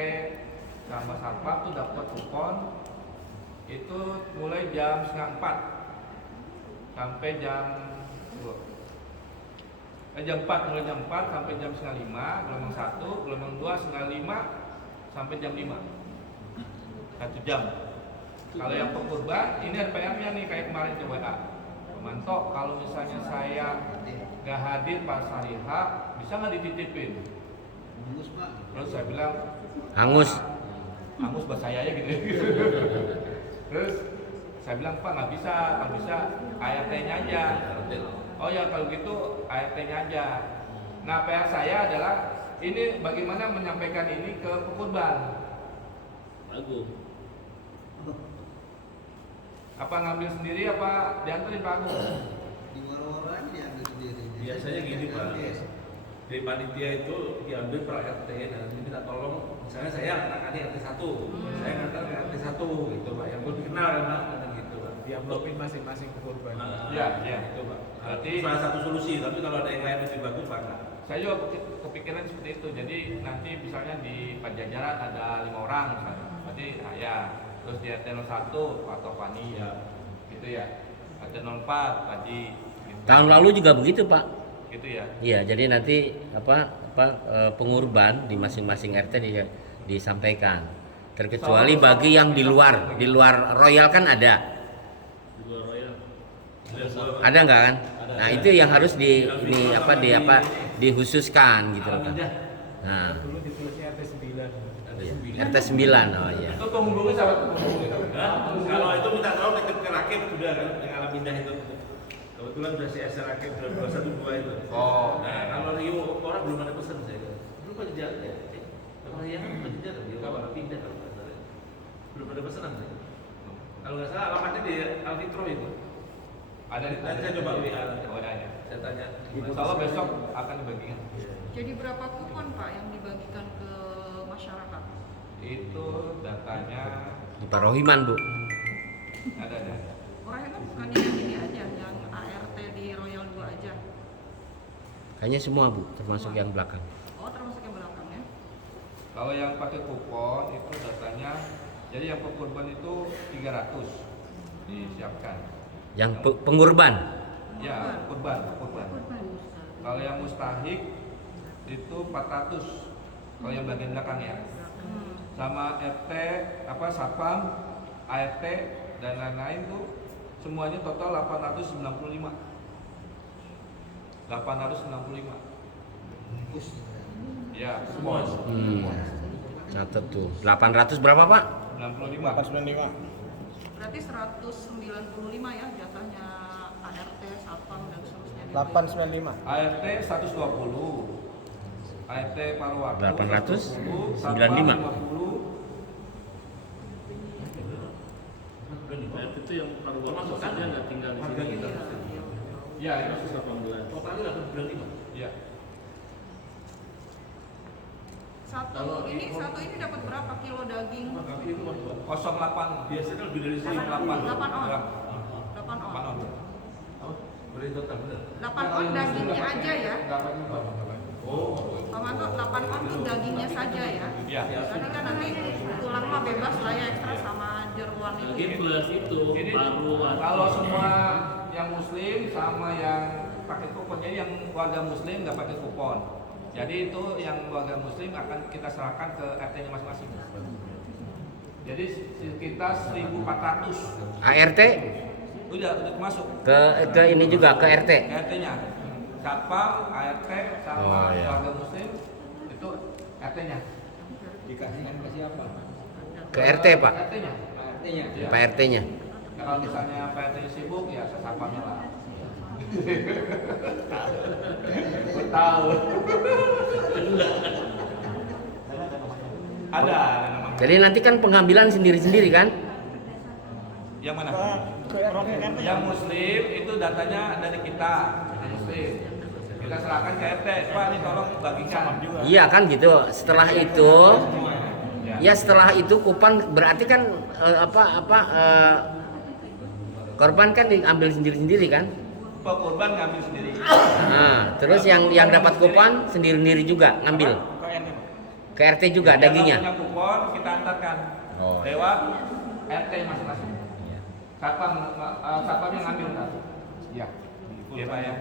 sama satpam tuh dapat kupon itu mulai jam 3:30 sampai jam 4, mulai jam 4 sampai jam 4:30, gelombang 1, gelombang 2 5:30 sampai jam 5. 1 jam. Kalau yang pekurban ini ada PR-nya nih kayak kemarin ke WA. Pak Manto, kalau misalnya saya gak hadir pas hari H, bisa nggak dititipin? Bungkus Pak. Terus saya bilang Hangus. Hangus bahasa saya gitu. Terus saya bilang Pak nggak bisa, kalau bisa ART-nya aja. Oh ya kalau gitu ART-nya aja. Nah PR saya adalah ini bagaimana menyampaikan ini ke pekurban. Pak Agung. Apa ngambil sendiri apa diantarin Pak Agung? Di waro-waro aja diambil sendiri. Biasanya gini Pak, dari panitia itu diambil per RT dan minta tolong, misalnya saya menangani RT 1, saya ngantar ke RT 1 gitu Pak, yang lebih kenal kan gitu Pak. Diamplopin masing-masing korban. Iya, iya. Itu Pak. Berarti Salah satu solusi, tapi kalau ada yang lain lebih bagus Pak. Enggak. saya juga kepikiran seperti itu. Jadi nanti misalnya di Pajajaran ada 5 orang misalnya. Berarti saya, terus di RT 01 atau Fani ya. Gitu ya. RT 04 Haji. Gitu. Tahun lalu juga begitu Pak. Gitu ya. Iya, jadi nanti pengurban di masing-masing RT disampaikan. Terkecuali bagi yang di luar Royal kan ada. Di luar Royal. Ada nggak kan? Nah, itu yang harus dikhususkan gitu kan. Nah, Dulu ditulisnya RT 9. RT 9. Oh iya. Itu penghubungnya sahabat penghubung. Kalau itu minta tolong ke Rakib sudah kan, yang alam pindah itu. Kebetulan udah CSR Rakib 212 itu. Oh. Nah, kalau Rio orang belum ada pesan saya. Belum ada jejak ya. Kalau yang apa jejak Rio alam pindah kalau nggak salah. Belum ada pesanan saya. Kalau nggak salah alamatnya di Alfitro itu. Ada di Nanti saya coba WA. Oh, ada. Saya tanya. Insya Allah besok akan dibagikan. Jadi berapa kupon Pak yang dibagikan ke masyarakat? Itu datanya Di Pak Rohiman, Bu. ada. Orangnya kan bukannya yang ini aja, yang ART di Royal 2 aja. Kayaknya semua, Bu, termasuk yang belakang. Oh, termasuk yang belakang ya? Kalau yang pakai kupon itu datanya, jadi yang pengurban itu 300 disiapkan. Yang pengurban. Ya, kurban. Kalau yang mustahik itu 400. Kalau yang bagian belakang ya. Sama RT, Satpam, ART dan lain-lain tuh semuanya total 895. 895. Ya, semua. Catat tuh. 800 berapa, Pak? 95. 895. Berarti 195 ya jatahnya ART, Satpam dan seterusnya. 895. ART 120. ART paruh waktu 895. 50. Itu yang paruh waktu saja nggak tinggal di sini kita. Ya, itu 18. Totalnya 895. ya. Satu ini dapat berapa kilo daging? 08 Biasanya lebih dari 08. 8 on. Ya, 8 on. 8 on. Beri total benar. 8 on dagingnya aja ya. Oh, Pak Manto, 8 on tuh dagingnya saja ya. Ya. Karena kan nanti tulang mah bebas lah ya, ekstra sama jeruan itu. lagi plus itu Ini paruh waktu. kalau semua yang muslim sama yang pakai kupon, jadi yang warga muslim nggak pakai kupon. Jadi itu yang warga muslim akan kita serahkan ke RT-nya masing-masing. Jadi sekitar 1.400. ART Udah masuk ke ini juga ke RT. ke RT-nya. Satpam, ART sama Oh, iya. warga muslim itu RT-nya. Dikasihkan ke siapa? Ke RT, Pak. RT-nya. RT-nya. Ya. Pak RT-nya. Kalau misalnya Pak RT sibuk ya satpamnya lah. Tahu. Ada nama. Jadi nanti kan pengambilan sendiri-sendiri kan? Yang mana? Yang muslim itu datanya dari kita, yang muslim. Kita serahkan ke RT. Pak, ini tolong bagikan. Iya kan gitu. Setelah itu kupon berarti kan korban kan diambil sendiri-sendiri kan? Korban ngambil sendiri. Nah, terus yang dapat kupon sendiri-sendiri juga ngambil. Ke RT juga Yang dagingnya. punya kupon kita antarkan Oh, iya. lewat RT masing-masing. Satpam yang ngambil kan? Iya. Iya Pak ya.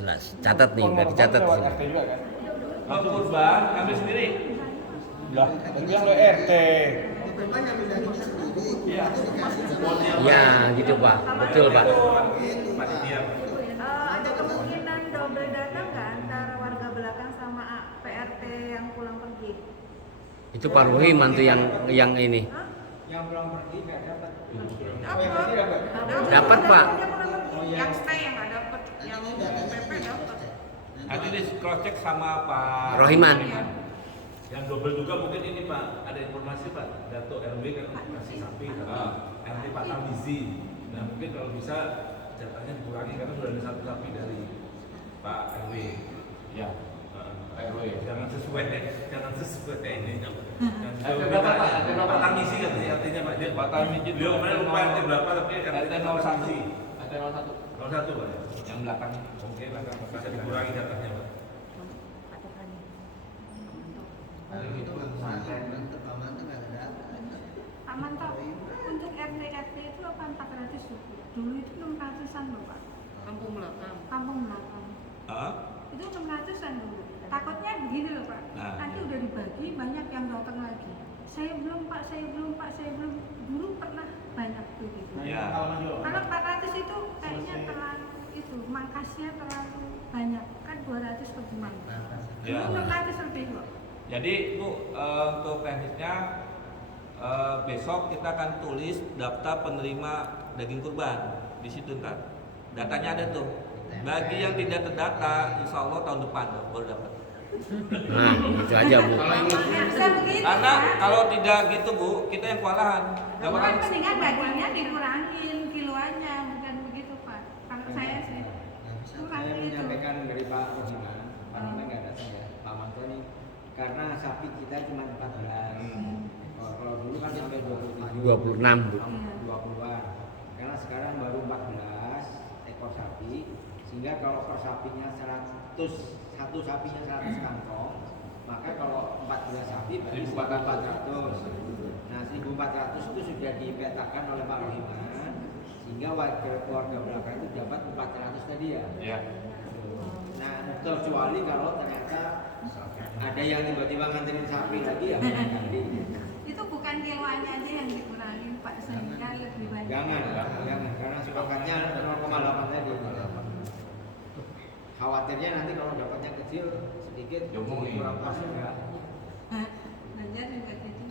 Jelas. Catat nih, biar dicatat di sini. RT juga kan? Kalau kurban ngambil sendiri. Lah, itu yang lo RT. Korban ngambil dagingnya sendiri. Iya. Ya, gitu Pak. Betul Pak. Panitia. Ada kemungkinan double data nggak antara warga belakang sama PRT yang pulang pergi? Itu Pak Ruhi mantu yang ini. Yang belum pergi nggak dapat. Dapat, Pak. Yang stay yang nggak dapat, yang PP dapat. Nanti di cross check sama Pak Rohiman. Iya. Yang double juga mungkin ini Pak, ada informasi Pak, Dato RW kan kasih sapi, RT Pak Tamizi. Nah mungkin kalau bisa jatahnya dikurangi karena sudah ada satu sapi dari Pak RW. Ya. RW. Jangan sesuai ini. Berapa Pak? Pak Tamizi kan artinya Pak. Pak Tamizi itu Beliau kemarin lupa RT berapa tapi RT 01. RT 01 01. Pak. Yang belakang. Oke, bisa dikurangi jatahnya Pak. Itu mantep nggak ada data. Pak Manto, untuk RT itu apa 400 suku? Dulu itu 600-an loh Pak. Kampung belakang. Kampung belakang. Itu 600-an dulu. Takutnya begini loh Pak. Nanti udah dibagi banyak yang datang lagi. Saya belum Pak. Dulu pernah banyak tuh gitu. Ya. Kalau 400 itu kayaknya terlalu itu mangkasnya terlalu banyak kan 200 lebih mangkas. Ya. Dulu 600 lebih kok. Jadi Bu, untuk teknisnya besok kita akan tulis daftar penerima daging kurban di situ ntar. Datanya ada tuh. Bagi yang tidak terdata, insya Allah tahun depan baru dapat. Nah, itu aja Bu. Bisa begitu. Karena Pak. kalau tidak gitu Bu, kita yang kewalahan. Gak bakal. Bukan mendingan dagingnya dikurangin kiloannya, bukan begitu Pak. Kalau saya sih kurang Saya itu. menyampaikan dari Pak Rosiman, Pak Rosiman nggak datang ya, Pak Manto nih, karena sapi kita cuma 14. Kalau dulu kan sampai 27, 26 Bu. 20-an. Karena sekarang baru 14 ekor sapi, sehingga kalau per sapinya 100, satu sapinya 100 kantong, maka kalau 14 sapi berarti 1.400. Nah 1.400 itu sudah dipetakan oleh Pak Rosiman, sehingga warga belakang itu dapat 400 tadi ya. Ya. Nah kecuali kalau ternyata ada yang tiba-tiba nganterin sapi lagi ya nanti. Itu bukan kiloannya aja yang dikurangin Pak, sehingga lebih banyak. Jangan, karena sepakatnya 0,8 tadi. Khawatirnya nanti kalau dapatnya kecil sedikit kurang pas juga. Belajar juga gitu.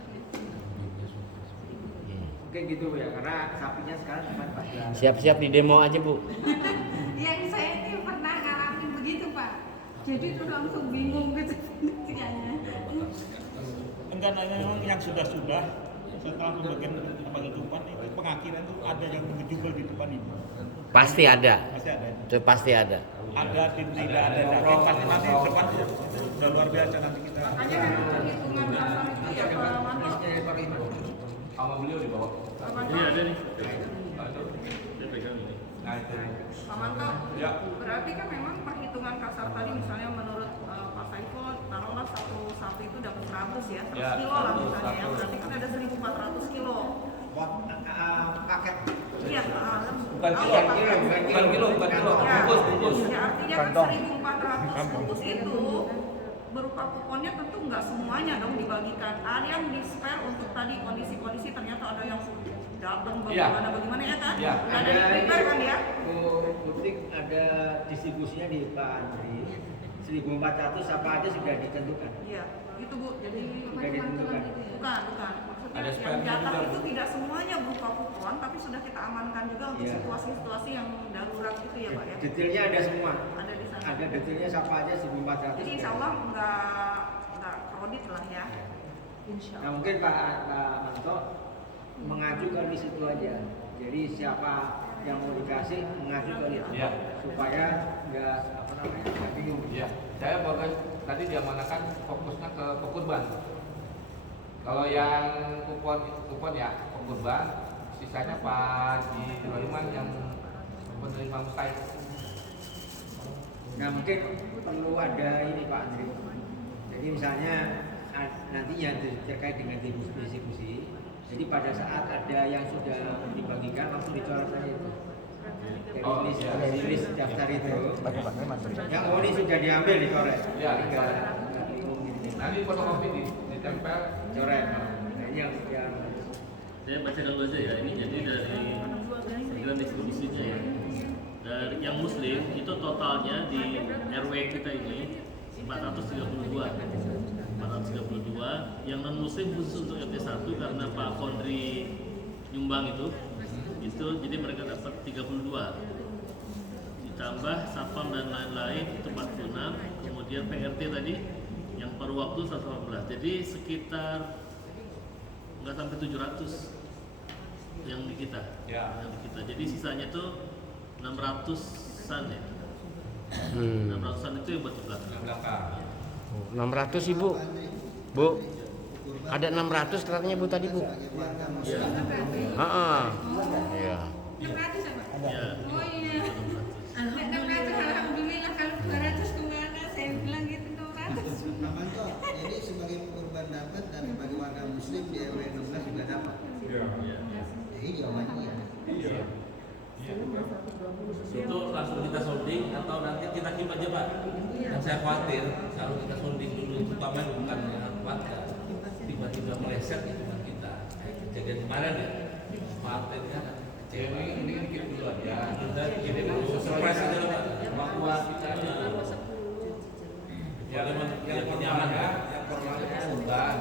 Oke gitu ya, karena sapinya sekarang cuma 14. Siap-siap di demo aja Bu. Yang saya ini pernah ngalamin begitu Pak. Jadi tuh langsung bingung gitu kayaknya. Enggak nanya memang yang sudah-sudah setelah pembagian penghitungan itu pengakhiran itu ada yang menjubel di depan ini. Pasti ada. Pasti ada. Itu pasti ada. Ada tidak ada daging pasti nanti depan udah luar biasa nanti kita. Makanya kan perhitungan kasar itu ya Pak Manto. Sama beliau di bawah. Pak Manto. Iya ada nih. Dia pegang ini. Nah itu. Pak Manto. Ya. Berarti kan memang perhitungan kasar tadi misalnya menurut Pak Saiful taruhlah satu sapi itu dapat 100 ya, 100 Ya, kilo lah 100, misalnya ya. Berarti kan ada 1.400 kilo. Paket. Iya, Bukan kilo, bukan kilo. Bungkus. Ya, artinya kan 1.400 bungkus itu berupa kuponnya tentu nggak semuanya dong dibagikan. Ada yang di-spare untuk tadi kondisi-kondisi ternyata ada yang datang bagaimana ya kan? Iya. Ada di-prepare kan ya? Bu Putrik ada distribusinya di Pak Andri. 1.400 apa aja sudah ditentukan. Iya, itu Bu. Jadi Sudah ditentukan. bukan. Maksudnya Ada yang spare-nya jatah juga, itu Bu. tidak semuanya berupa kupon, tapi sudah kita amankan juga untuk Iya. situasi-situasi yang darurat itu ya Pak ya. Detailnya ada semua. Ada di sana. Ada detailnya siapa aja 1.400. Jadi insya Allah nggak kredit lah ya. Insya Nah Allah. mungkin Pak Manto mengacu ke list itu aja. Jadi siapa yang mau dikasih mengacu ke list Iya. supaya nggak nggak bingung. Iya. Saya bagus tadi diamanahkan fokusnya ke pekurban. Kalau yang kupon ya pekurban, sisanya Pak Haji Rohiman yang penerima mustahil. Nah mungkin perlu ada ini Pak Andri. Jadi misalnya nantinya terkait dengan distribusi. Jadi pada saat ada yang sudah dibagikan langsung dicoret saja itu. Dari list daftar itu. Yang ini sudah diambil dicoret. Ya, Jadi nggak bingung gitu. Nanti fotokopi ditempel. Coret. Nah ini yang Saya baca dulu aja ya, ini jadi dari program distribusinya ya. Dari yang muslim itu totalnya di RW kita ini 432, yang non muslim khusus untuk RT 1 karena Pak Kondri nyumbang itu jadi mereka dapat 32, ditambah satpam dan lain-lain itu 46, kemudian PRT tadi Yang paruh waktu 118. Jadi sekitar nggak sampai 700 yang di kita. Ya. Yang di kita. Jadi sisanya tuh 600-an ya. 600-an itu yang buat belakang. Yang belakang. 600 Ibu. Bu. Ada 600 katanya Bu tadi, Bu. Iya. Heeh. Iya. 600 apa? Iya. Oh iya. 600 alhamdulillah, kalau 200 kemana? Saya bilang gitu 600. Pak Manto, jadi sebagai kurban dapat dan sebagai warga muslim di RW 16 juga dapat. Iya. Jadi jawabannya iya. Iya. Itu langsung kita sounding atau nanti kita keep aja Pak? Yang saya khawatir kalau kita sounding dulu itu paman bukan yang warga, tiba-tiba meleset hitungan kita. Kejadian kemarin ya, patennya Ini dikit dulu aja. kita ini dulu surprise aja lah Pak, kemampuan kita aja. Yang yang pertama ya. yang pertama sudah.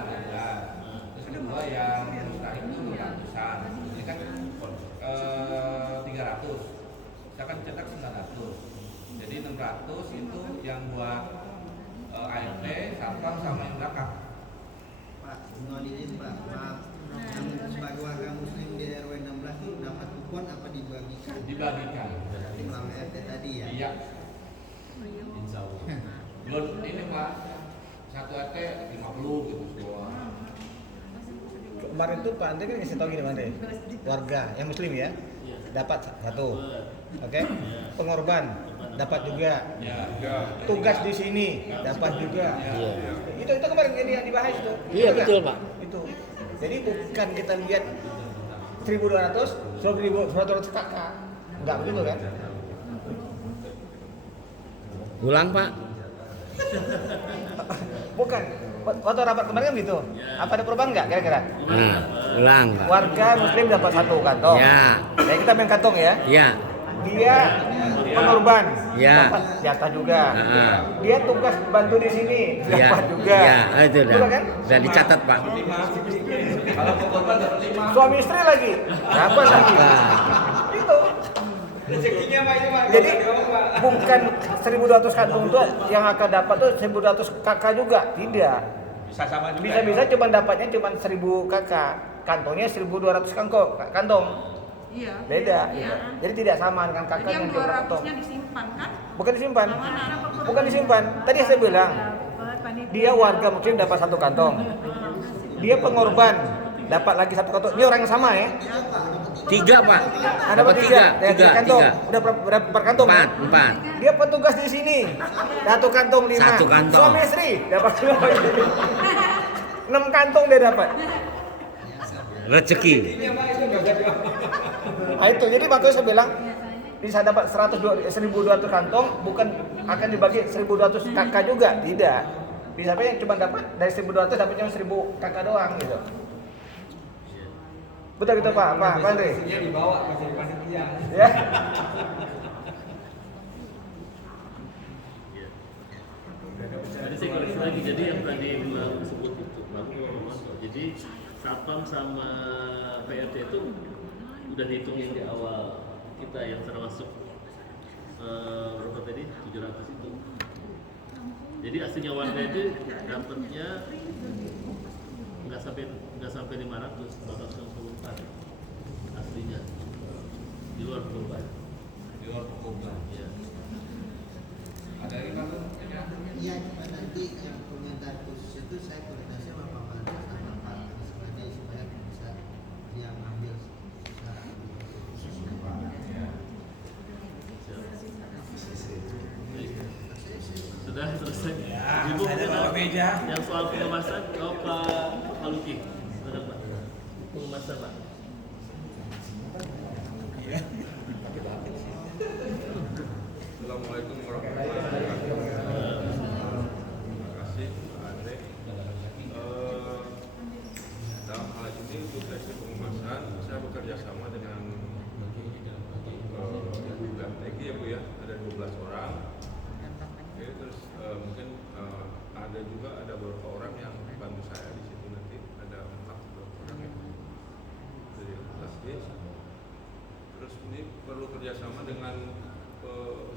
Terus kedua yang mustahil itu 600-an. Ini kan 300. Saya kan cetak 900. Jadi 600 itu yang buat ART, satpam sama yang belakang. Pak, mohon izin Pak, maaf. Yang sebagai warga muslim di RW 16 itu dapat kupon apa dibagikan? Dibagikan. Melalui RT tadi ya? Iya. Insya Allah. Belum ini Pak, satu RT 50 gitu semua. Kemarin tuh Pak Andre kan ngasih tahu gini Pak Andre, warga yang muslim ya dapat satu, oke? Pengorban dapat juga, tugas di sini dapat juga. Itu kemarin yang dibahas itu. Iya betul Pak. Itu. Jadi bukan kita lihat 1.200, 1.200 kakak, enggak begitu kan? Ulang Pak. Bukan. Waktu rapat kemarin kan gitu. Apa ada perubahan nggak kira-kira? Nah, ulang Pak. Warga muslim dapat satu kantong. Ya. Jadi kita main kantong ya. Ya. Dia pengorban, Ya. dapat jatah juga. Ah. Dia tugas bantu di sini, Ya. dapat juga. Ya, itu dah. Betul kan? Sudah dicatat Pak. Kalau pengorban dapat 5. Suami istri lagi, dapat lagi. Itu. Rezekinya Pak ini Pak. Jadi bukan 1.200 kantong tuh yang akan dapat tuh 1.200 kakak juga, tidak. Bisa sama juga. Bisa-bisa cuma dapatnya cuma 1.000 kakak, kantongnya 1.200 kantong. Iya. Beda. Iya. Jadi tidak sama dengan kakak Jadi yang yang 200 kantong. 200-nya disimpan kan? Bukan disimpan. Mana? Bukan disimpan. Tadi saya bilang, dia warga mungkin dapat satu kantong. Dia pengorban dapat lagi satu kantong. Ini orang yang sama ya? 3 Pak. Ada dapat 3 kantong. Udah berapa kantong? 4. Dia petugas di sini. Satu kantong 5. Satu kantong. Suami istri dapat 6 kantong dia dapat. Rezeki. Nah itu jadi makanya saya bilang bisa dapat 1.200 kantong, bukan akan dibagi 1.200 kakak juga, tidak. Bisa yang cuma dapat dari 1.200 dapat cuma 1.000 kakak doang gitu. Betul gitu Pak Andre? Dibawa masih di panitia. Ya. Tadi saya koreksi lagi, jadi yang tadi bilang sebut itu Pak. Jadi satpam sama PRT itu udah dihitungin di awal kita yang termasuk berapa tadi 700 itu. Jadi aslinya warga itu dapatnya nggak sampai 500, 464 aslinya di luar kurban. Di luar kurban. Ya. Ada lagi Pak? Iya, Pak, nanti yang komentar khusus itu saya koordinasi sama Pak Manto sama Pak Ismadi supaya bisa dia mengambil secara khusus. Sudah selesai. Ya, Ibu ada bawa meja. yang soal pengemasan, Pak Luki. Silakan Pak. Pengemasan Pak. Assalamualaikum warahmatullahi wabarakatuh. Terima kasih Pak Andre. Dalam hal ini untuk sesi pengemasan saya bekerja sama dengan BMTQ ya Bu ya, ada 12 orang. Oke, terus mungkin ada beberapa orang yang bantu saya di situ, nanti ada 4 orang ya dari Tasdis. Terus ini perlu kerjasama dengan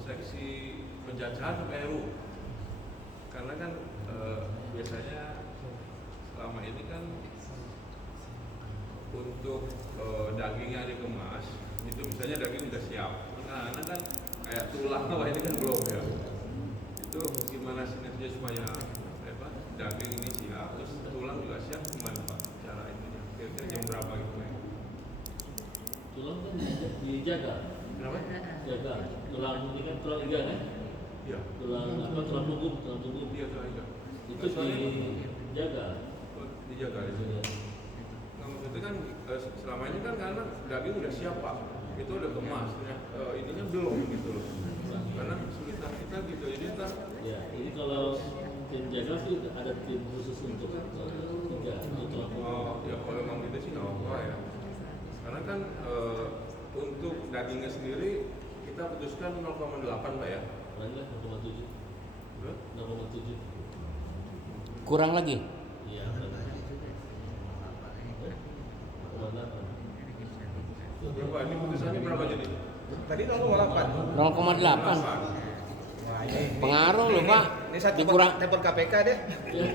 seksi penjajahan PRU karena kan biasanya selama ini kan untuk dagingnya dikemas itu misalnya daging udah siap, nah kan kayak tulang wah ini kan belum ya. Itu gimana sinerginya supaya daging ini siap terus tulang juga siap, gimana Pak cara ininya, kira-kira jam berapa gitu ya? Tulang kan dijaga. Kenapa? Jaga. Tulang ini kan tulang iga kan? Iya. Tulang apa? Tulang punggung. Iya tulang iga. Itu dijaga. Dijaga itu. Nah maksudnya kan selama ini kan karena daging udah siap Pak, itu udah kemas, ininya belum gitu loh. Karena kesulitan kita gitu, jadi ntar. Ya, ini kalau tim jaga sih ada tim khusus untuk iga, untuk tulang punggung. Oh, ya kalau memang gitu sih nggak apa-apa ya. Karena kan untuk dagingnya sendiri kita putuskan 0,8 Pak ya. Lagi lah 0,7. 0,7. Kurang lagi? Iya. 0,8. Berapa? Ini putusannya berapa jadi? Tadi 0,8. 0,8. Pengaruh loh Pak. Ini satu Dikurang telepon KPK deh.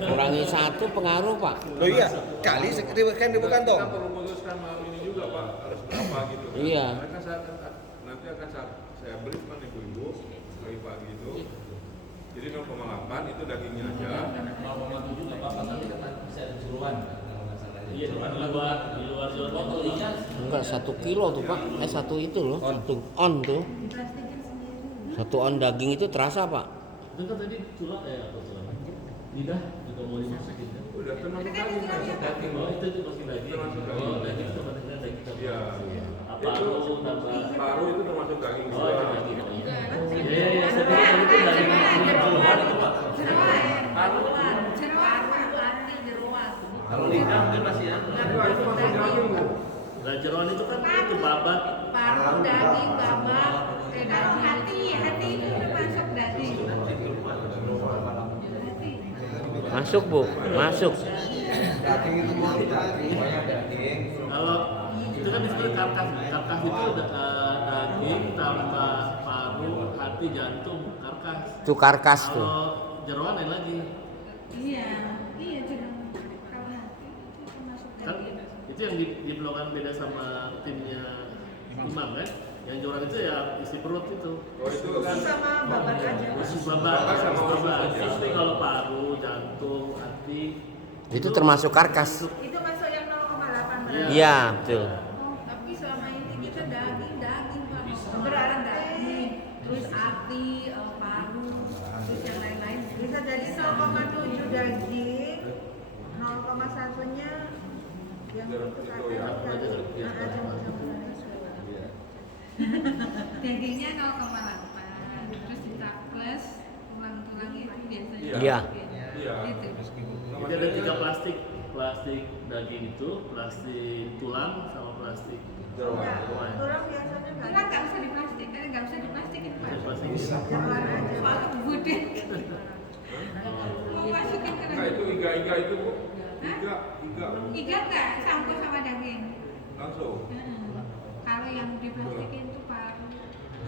kurangi 1 pengaruh Pak. Loh iya, kali kan di bukan dong. Kita perlu putuskan malam ini juga Pak, harus berapa gitu. Iya. Karena nanti akan saya briefkan ibu-ibu pagi-pagi itu. Jadi 0,8 itu dagingnya aja. 0,7 nggak apa-apa, tapi kan bisa ada suruhan. Iya, di luar zona kalau ikan. Enggak 1 kilo tuh Pak. 1 itu loh, 1 on tuh. 1 on daging itu terasa Pak. Itu kan tadi tulang apa tulang? Lidah juga mau dimasukin kan? Udah termasuk daging. Daging, oh itu masukin daging. Oh daging itu berarti kan daging tambah. Iya. Paru tambah. Paru itu termasuk daging. Oh itu daging. Iya, saya pikir itu daging jeruan itu Pak. Paru. Kalau lidah mungkin masih ya. Itu masuk daging Bu. Nah jeruan itu kan itu babat. Paru, daging, babak, hati itu termasuk daging. Masuk Bu, masuk. Daging itu mau daging. Kalau itu kan disebut karkas. Karkas itu daging tambah paru, hati, jantung, karkas. Itu karkas tuh. Kalau jeroan lain lagi. Iya jeroan. Kalau hati itu termasuk Kan daging. itu yang diperlukan beda sama timnya Imam kan? Yang jeroan itu ya isi perut itu. Oh itu kan Sama babat aja. Usus babat, Tapi kalau paru, jantung, hati Itu termasuk karkas. Itu masuk yang 0,8 berarti. Iya, betul. Tapi selama ini kita daging Pak. Berarti daging, terus hati, paru, terus yang lain-lain. Bisa jadi 0,7 daging, 0,1-nya yang itu Dagingnya 0,8 terus kita plus tulang-tulang itu biasanya. Iya. Iya. Gitu. Jadi ada 3 plastik daging itu, plastik tulang sama plastik jeroan. tulang biasanya Tulang nggak usah diplastikin, nggak usah diplastikin Pak. Plastik jeroan aja. Soalnya gede. Mau masukin ke Nah itu iga itu Bu. Iga. Iga nggak campur sama daging. Langsung. Kalau yang diplastikin itu paru.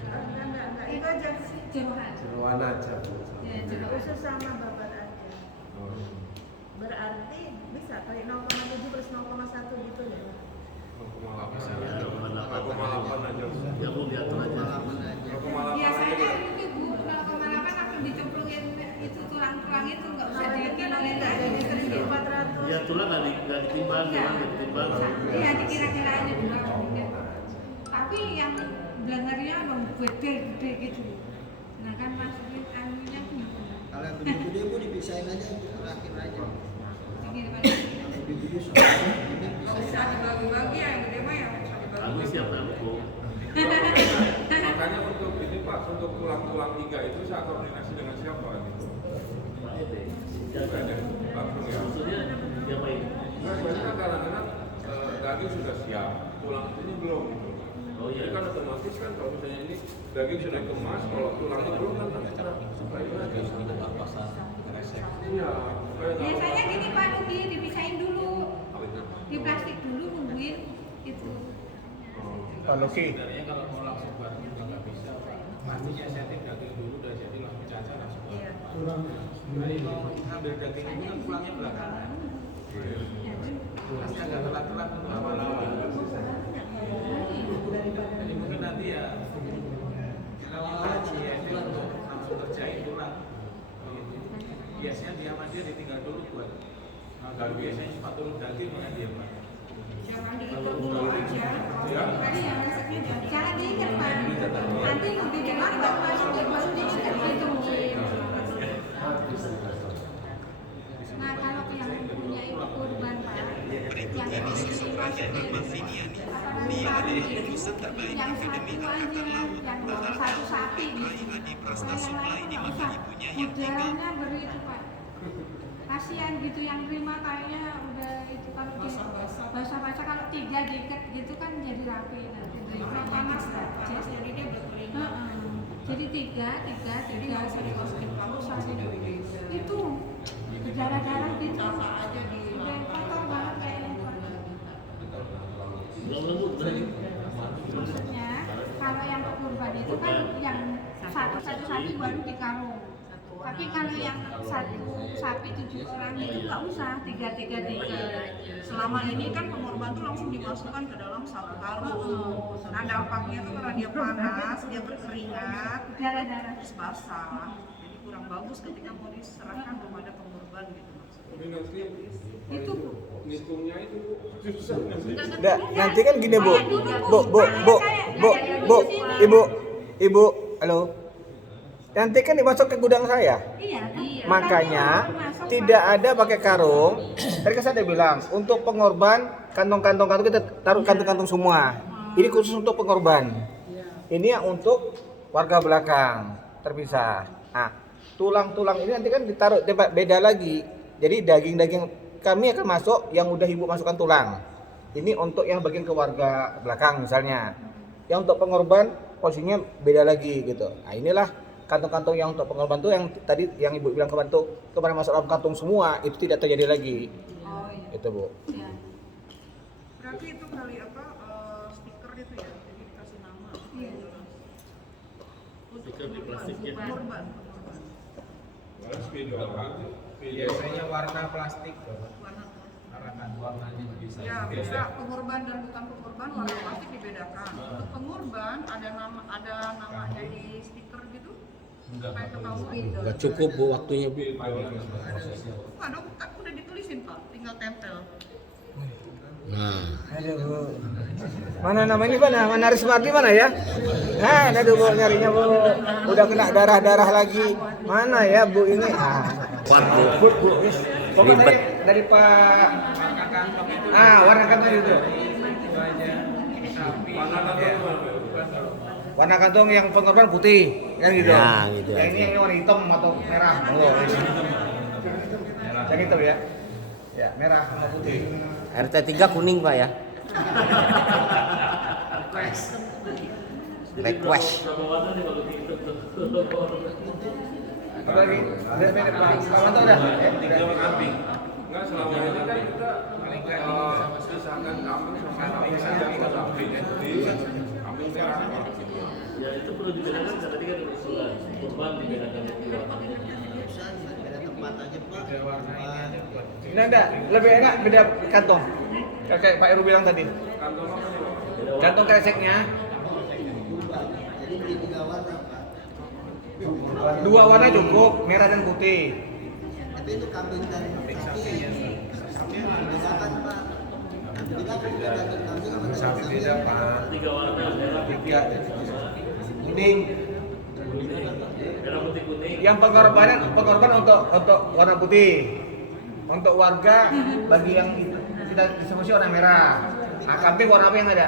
Enggak. Itu aja sih. Jeroan aja. Ya jeroan. Khusus sama babat aja. Berarti bisa kayak 0,7 plus 0,1 gitu ya. 0,8 aja. Ya belum diatur aja. 0,8 Biasanya aja. itu Bu 0,8 langsung dicemplungin itu tulang-tulang itu nggak usah dikira-kira Jadi 1.400. Ya tulang nggak ditimbang, tulang nggak ditimbang. Iya dikira-kira aja dulu. Tapi yang belangernya dong gede-gede gitu. Nah kan masukin anunya gitu. Kalau yang gede-gede Bu dipisahin aja, terakhir aja. Segini pada Kalau gede-gede soalnya ini Nggak pisahin. usah dibagi-bagi ya, yang gede mah ya bisa dibagi. Kami siap tampung. Makanya untuk ini Pak, untuk tulang-tulang iga itu saya koordinasi dengan siapa gitu? Pak Ede. Juga ada langsung ya. Maksudnya diapain? Nah, biasanya kadang-kadang daging sudah siap, tulang itu belum gitu. Oh iya. Jadi kan otomatis kan kalau misalnya ini daging sudah dikemas, kalau tulangnya belum kan supaya aja. Iya, supaya nggak biasanya gini Pak Nugi dipisahin dulu. Di plastik dulu nungguin itu. Pak Luki. Sebenarnya kalau mau langsung bareng juga nggak bisa Pak. Pasti inisiatif daging dulu udah jadi langsung caca langsung. Iya. ngambil daging itu kan pulangnya belakangan. Pasti agak telat-telat untuk awal-awal. Jadi mungkin nanti ya kalau haji ya itu untuk langsung kerjain tulang. Biasanya dia sama dia ditinggal dulu buat. Kalau biasanya cuma turun daging mana dia Pak? Jangan diikat dulu aja. Tadi yang resepnya jangan diikat Pak. Nanti lebih dengar baru masuk diikat gitu. Nah kalau yang punya itu kurban Pak, yang dimasukin yang satu aja, yang satu sapi gitu. Yang lain nggak usah. Modelnya beri itu Pak. Kasihan gitu yang terima kayaknya udah itu kalau basah-basah kalau 3 diikat gitu kan jadi rapi nanti udah panas jadi dia berkeringat. Jadi 3 saya dimasukin kamu itu berdarah-darah gitu aja di udah kotor banget kayaknya maksudnya kalau yang kurban itu kan yang satu sapi baru di karung. Tapi kalau yang satu sapi 7 orang itu nggak usah 3. Selama ini kan pengorban tuh langsung dimasukkan ke dalam satu karung. Nah dampaknya tuh karena dia panas, dia berkeringat, darah-darah terus basah. Jadi kurang bagus ketika mau diserahkan kepada pengorban gitu maksudnya. itu ngitungnya itu susah. Nggak, nanti kan gini Bu, Ibu, halo. Nanti kan dimasuk ke gudang saya. iya. Makanya tidak ada pakai karung. Tadi kan saya udah bilang, untuk pengorban kantong kita taruh kantong semua. Ini khusus untuk pengorban. Ini yang untuk warga belakang terpisah. Nah, tulang-tulang ini nanti kan ditaruh tempat beda lagi. Jadi daging-daging kami akan masuk yang udah ibu masukkan tulang. Ini untuk yang bagian ke warga belakang misalnya. Yang untuk pengorban posisinya beda lagi gitu. Nah, inilah kantong-kantong yang untuk pengorban tuh yang tadi yang ibu bilang kemarin masuk dalam kantong semua itu tidak terjadi lagi. Oh iya. Itu Bu. Iya. Berarti itu kali apa stiker itu ya, jadi dikasih nama. Iya. Stiker di plastiknya. Pengorban. Biasanya warna plastik. Warnanya bisa. Ya, bisa pengorban dan bukan pengorban warna plastik dibedakan. Untuk pengorban ada namanya di stiker gitu. Supaya ketahui. Nggak cukup Bu waktunya Bu. Enggak dong, kan udah ditulisin Pak, tinggal tempel. Nah, Aduh Bu. Mana nama ini mana? Mana Rismardi mana ya? Nah, aduh Bu nyarinya Bu. Udah kena darah-darah lagi. Mana ya Bu ini? kuat Bu. Bu. Pokoknya Ribet. dari Pak. Warna kantong itu. Warna kantong yang pengorban putih, kan gitu. Ya, gitu Yang aja. ini warna hitam atau merah. Oh, yang hitam ya. Ya, merah sama putih. RT 3 kuning Pak ya. Request. Berapa warna nih kalau gitu? Apa lagi? Ada beda Pak. Pak Manto udah? Tiga sama kambing. Enggak selama ini kan kita misalkan kambing sama kambing saja kalau kambing jadi kambing merah. Ya itu perlu dibedakan karena tadi kan ada usulan kurban dibedakan dua. Beda tempat aja Pak. Ini ada lebih enak beda kantong. Kayak Pak Heru bilang tadi. Kantong apa nih Pak? Kantong kreseknya Jadi beli 3 warna Pak. 2 warna cukup, merah dan putih. Tapi itu kambing dan sapi dibedakan Pak. Beda kan beda daging kambing sama daging sapi. Beda Pak. 3 warna merah putih Kuning. merah putih kuning. Yang pengorban untuk warna putih. Untuk warga bagi yang kita distribusi warna merah. Nah, kambing warna apa yang ada?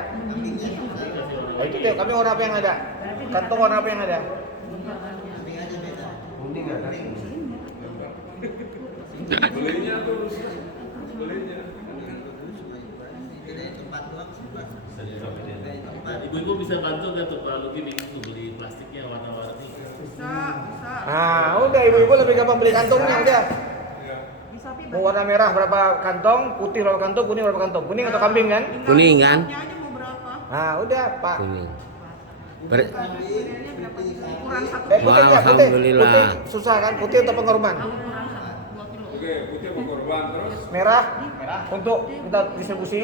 Oh, itu tuh, kambing warna apa yang ada? Kantong warna apa yang ada? Kambing aja beda. Kuning ada. Belinya tuh belinya. Bedain tempat doang sih Pak. Bedain tempat. Ibu-ibu bisa bantu nggak tuh Pak Lugi itu beli plastiknya warna-warni? Bisa. Nah, udah ibu-ibu lebih gampang beli kantongnya udah. Bisa Pi. Mau warna merah berapa kantong, putih berapa kantong, kuning berapa kantong? Kuning atau kambing kan? Kuning kan? Warnanya aja mau berapa? Nah, udah Pak. Kuning. Modelnya berapa? Ukuran satu Putih nggak? Putih. Alhamdulillah. Putih susah kan? Putih untuk pengorban. ukuran 2 kilo. Oke, putih pengorban terus. Merah untuk kita distribusi.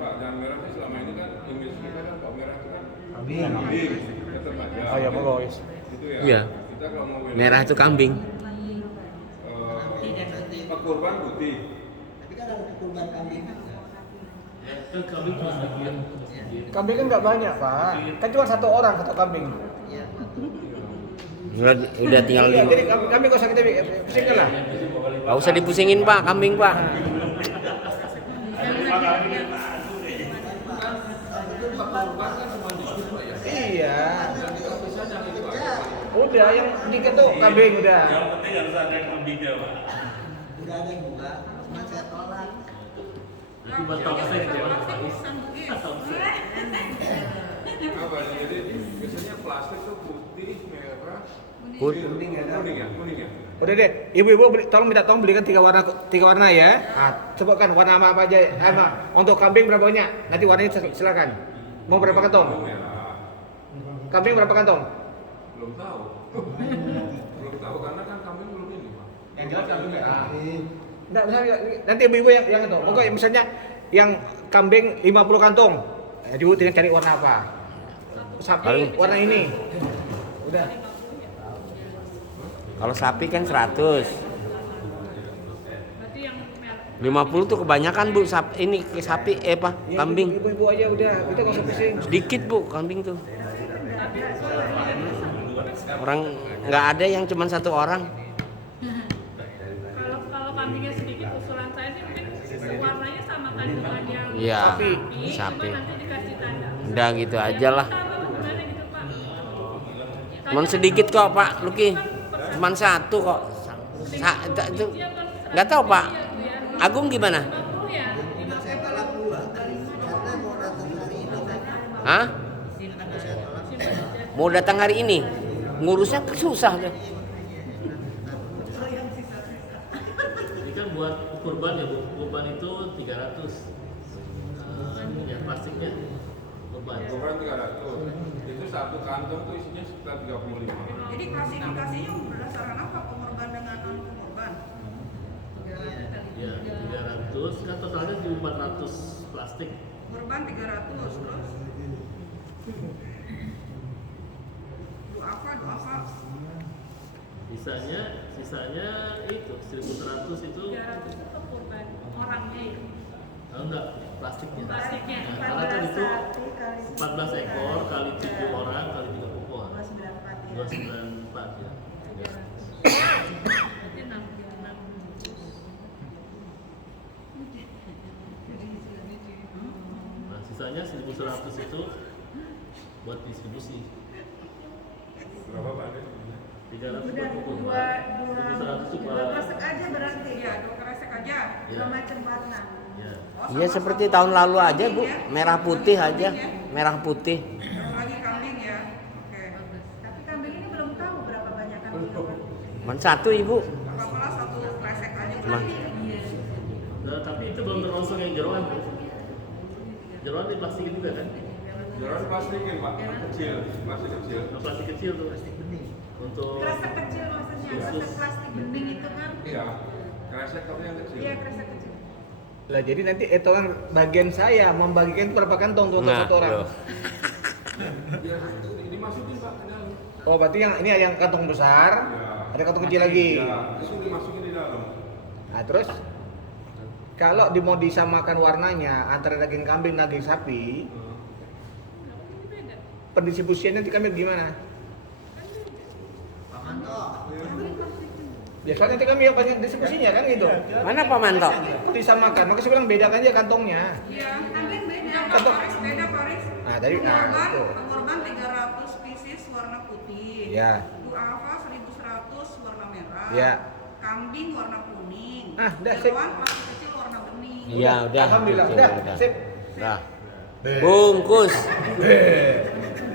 Pak, yang merah itu selama ini kan image kita kan kalau merah itu kan kambing, tetap aja. Oh ya, monggo guys. Itu ya. Iya. Kita kalau mau Merah itu kambing. Kurban putih. Tapi kan ada kurban kambing juga. Kan kambing cuma sebagian. Kambing kan nggak banyak pak. Kan cuma 1 orang satu kambing. Iya. Udah tinggal Iya, 5. jadi kambing nggak usah kita pusingkan lah. Gak usah dipusingin Pak, kambing Pak. Iya. Udah yang dikit tuh kambing udah. Yang penting harus ada kambingnya Pak. Udah ada juga, cuma saya tolak. Itu buat tongseng jangan Apa? Jadi biasanya plastik tuh putih, merah, Kuning ya. kuning ya, kuning ya. Udah deh, ibu-ibu tolong belikan 3 warna ya. Ah, sebutkan warna apa aja. Untuk kambing berapa banyak? Nanti warnanya silakan. Mau berapa kantong? Merah. Kambing berapa kantong? Belum tahu. Belum tahu karena kan kambing belum ini, Pak. Yang jelas kambing merah. Enggak, misalnya nanti ibu-ibu yang itu. Pokoknya misalnya yang kambing 50 kantong. Ibu tinggal cari warna apa? Sapi warna ini. Udah. Kalau sapi kan 100. Berarti yang merah. 50 tuh kebanyakan Bu, ini sapi apa? Ya, Kambing. Ibu-ibu aja udah, kita nggak usah pusing. Sedikit Bu, kambing tuh. Orang nggak ada yang cuma 1 orang. Kalau kambingnya sedikit, usulan saya sih mungkin warnanya sama kandungan yang Iya, sapi. sapi. Cuma nanti dikasih tanda. Udah gitu aja lah. Gimana gitu Pak? Cuman sedikit kok Pak Luki. Cuman 1 kok. Itu nggak tahu Pak. Agung gimana? 50 ya? Saya tolak dua, karena mau datang hari ini kan. Hah? Mau datang hari ini? Ngurusnya susah deh. Ini kan buat kurban ya Bu. Kurban itu 300. Ya plastiknya kurban. Kurban 300. Itu 1 kantong tuh isinya sekitar 35. Jadi klasifikasinya berdasarkan apa? Pengorban dengan non pengorban? Ya 300 kan totalnya 400 plastik. Korban 300 terus apa Sisanya itu 1.100 itu 300 itu kurban orangnya ya? enggak plastiknya. Plastiknya. Nah, karena kan itu 14 ekor kali 7 orang kali 3 pokok. 294 ya. Berarti 66. Nah, sisanya 1.100 itu buat distribusi. Berapa Pak? 300 Udah buat pokok. dua 1.100 itu dua Pak. kresek aja berarti ya 2 kresek aja. Ya. 2 macam warna. Ya. Iya seperti tahun lalu aja Bu, merah putih aja, merah putih. Terus lagi kambing ya. Oke. Tapi kambing ini belum tahu berapa banyak kambing. Cuman 1 Ibu. Apa-apalah 1 kresek aja. Nah. Nah, tapi itu belum termasuk yang jeroan. Jeroan diplastikin juga kan? Jeroan plastikin Pak, yang kecil, plastik kecil. Nah, plastik kecil tuh. Untuk Kresek kecil maksudnya, kresek plastik bening itu kan? Iya, kresek tapi yang kecil. Iya, kresek kecil. Lah jadi nanti itu kan bagian saya membagikan berapa kantong tuh untuk Nah, 1 orang. loh. Ya, ini masukin Pak ke dalam. Oh berarti yang ini yang kantong besar, Ya. ada kantong kecil lagi. Ya, terus dimasukin di dalam. Nah terus kalau mau disamakan warnanya antara daging kambing dan daging sapi, pendistribusiannya nanti kami gimana? Pak Manto. Biasanya nanti kami yang banyak distribusinya kan gitu. Mana Pak Manto? Disamakan, makanya saya bilang bedakan aja kantongnya. Iya, Kambing beda. Kantong. Paris beda Paris. Nah dari Pengorban 300 pieces warna putih. Ya. Duafa 1100 warna merah. Ya. Kambing warna kuning. Ah, udah, sip. Jeroan plastik kecil warna bening. Iya udah. Alhamdulillah, udah, sip. Udah. Bungkus.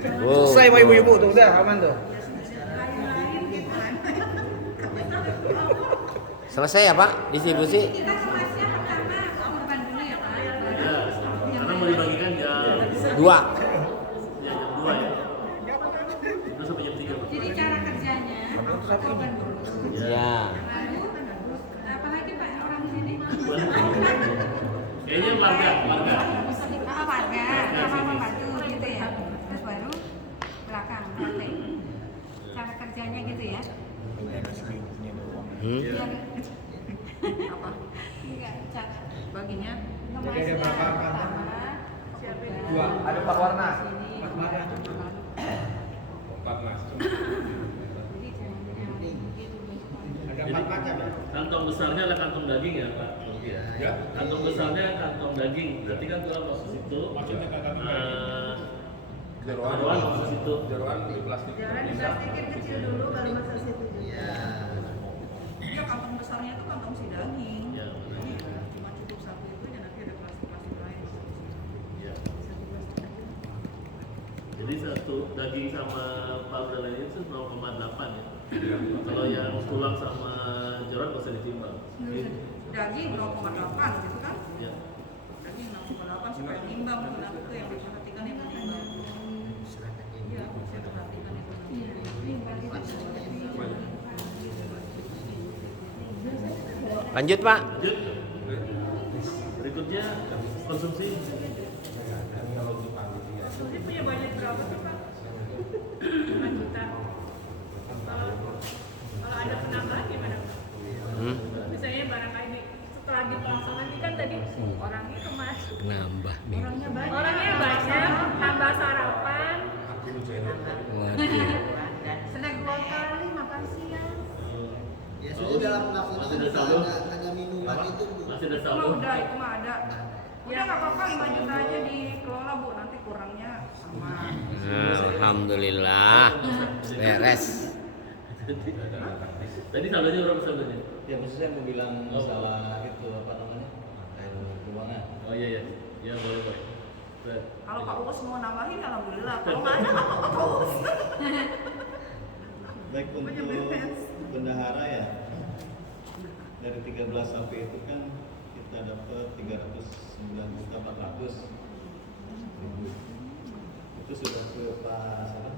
Selesai sama ibu-ibu tuh, udah aman tuh. Selesai ya Pak distribusi? Kita kemasnya pertama korban dulu ya Pak. ya, karena mau dibagikan jam 2. ya, jam sapi ini. Ya. Lalu, apalagi Pak orang sini? Kayaknya warga. Warga, sama membantu gitu ya. Terus baru belakang praktek. Cara kerjanya gitu ya. Biar Apa? enggak cara Baginya Jadi ada berapa kantor? Dua. Ada 4 warna. Empat mas. Ada 4 macam ya? Kantong besarnya adalah kantong daging ya Pak? Ya. Kantong besarnya kantong daging. Berarti kan tulang masuk situ. Maksudnya kantong jeroan masuk situ. Jeroan di plastik. Jangan diplastikin kecil dulu baru masuk situ. Iya. dia kantong besarnya itu kantong si daging. Ya, Jadi cuma cukup satu itu ya nanti ada plastik-plastik lain. ya. Jadi satu daging sama powder lainnya itu 0,8 ya. Kalau yang tulang sama jeroan nggak usah ditimbang. Daging 0,8 gitu kan? Ya. Daging 0,8 supaya nimbang tulang itu yang diperhatikan itu nimbang. Iya, saya perhatikan itu. Lanjut Pak. Lanjut. Berikutnya konsumsi. Ini punya budget berapa sih Pak? 5 juta. Kalau ada penambahan gimana Pak? Misalnya barangkali setelah dipasang nanti kan tadi orangnya kemas. Nambah nih. Orangnya banyak, tambah sarapan. Waduh. Snack 2 kali makan siang. Ya sudah dalam Masih ada pelaksanaan saldo? ada minuman itu Bu. Masih ada Itu saldo? mah udah, itu mah ada. Udah nggak apa-apa 5 juta aja dikelola Bu, nanti kurangnya sama. Alhamdulillah. Beres. Tadi saldonya berapa saldonya? Ya khususnya mau bilang masalah itu apa namanya keuangan. Oh iya iya, ya boleh boleh. Baik. Kalau Pak Uus mau nambahin alhamdulillah. Kalau nggak ada apa Pak Uus. Baik untuk bendahara ya, dari 13 sapi itu kan kita dapat 309.400.000. Itu sudah ke Pak siapa?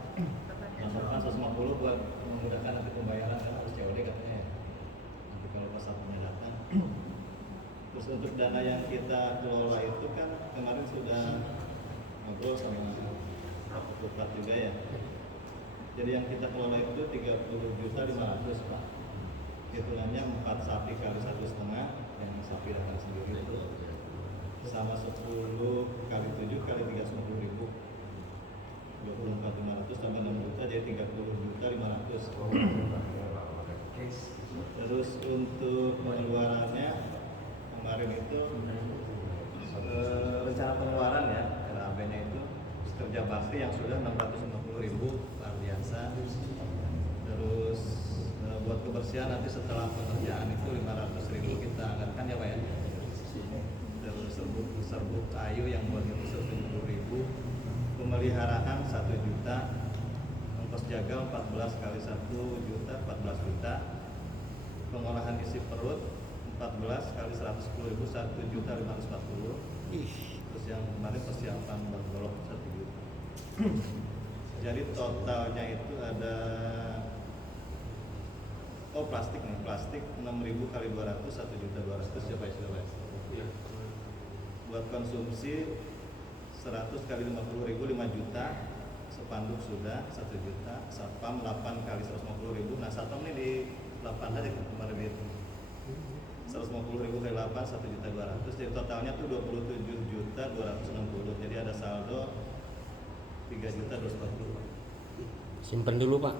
Nah, 150 buat memudahkan nanti pembayaran kan harus COD katanya ya. Nanti kalau pas sapinya datang. Terus untuk dana yang kita kelola itu kan kemarin sudah ngobrol sama Pak Bupati juga ya. Jadi yang kita kelola itu 30.500.000 Pak. Hitungannya 4 sapi kali 1,5 yang sapi datang sendiri itu sama 10 kali 7 kali 350.000. 24.500 tambah 6 juta jadi 30.500.000. Terus untuk pengeluarannya kemarin itu rencana pengeluaran ya RAB-nya itu kerja bakti yang sudah 650.000 luar biasa. Terus buat kebersihan nanti setelah pengerjaan itu 500.000 kita anggarkan ya Pak ya. Terus serbuk kayu yang buat itu 150.000. Pemeliharaan 1 juta, ongkos jagal 14 kali 1 juta 14 juta, pengolahan isi perut 14 kali 110.000 1 juta 540. Terus yang kemarin persiapan bergolok 1 juta. Jadi totalnya itu ada plastik nih, plastik 6.000 kali 200 1 juta 200 ya Pak sudah Pak. Buat konsumsi 100 kali 50.000 5 juta, spanduk sudah 1 juta, satpam 8 kali 150.000. Nah satpam ini di 8 aja kemarin itu 150.000 kali 8 1 juta 200, jadi totalnya tuh 27 juta 260. Jadi ada saldo 3 juta 240. Simpen dulu Pak.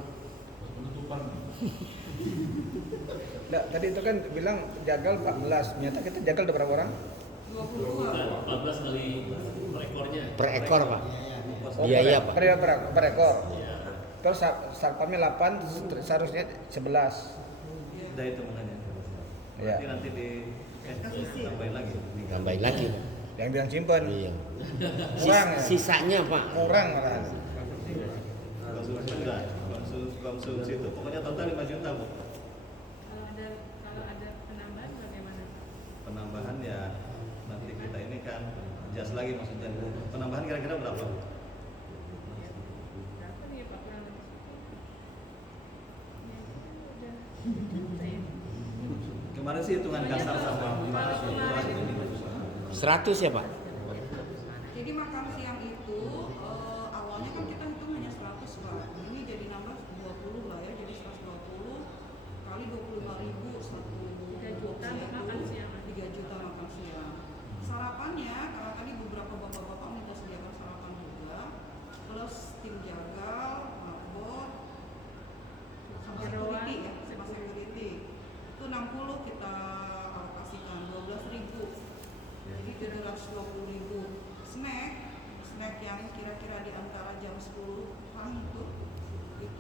Penutupan. Nggak, tadi itu kan bilang jagal 14. Ternyata kita jagal ada berapa orang? 14 kali per ekornya. Per ekor Pak. Oh, Iya Pak. Per ekor. Iya. Terus satpamnya 8, seharusnya 11. Udah itu makanya. Iya. Berarti nanti di tambahin lagi. Tambahin lagi Pak. Yang bilang simpen. Iya. Kurang ya? Sisanya Pak. Kurang malahan. Konsumsi udah. Konsumsi itu pokoknya total 5 juta Bu. Kalau ada penambahan bagaimana? Penambahan ya nanti kita ini kan jas lagi maksudnya. Penambahan kira-kira berapa? Berapa nih Pak kurang lebih? Kemarin sih hitungan kasar sama 100 ya Pak? Jadi makan siang itu awalnya kan kita hitung hanya 100 Pak. Ini jadi nambah 20 lah ya, jadi 120 kali 25.000 3 juta untuk makan siang. 3 juta makan siang. Sarapannya karena tadi beberapa bapak-bapak minta sediakan sarapan juga, plus tim jagal, mabot, sama security ya, sama security. Itu 60 kita alokasikan 12.000. Jadi 720.000. Snack yang kira-kira di antara jam 10-an itu 120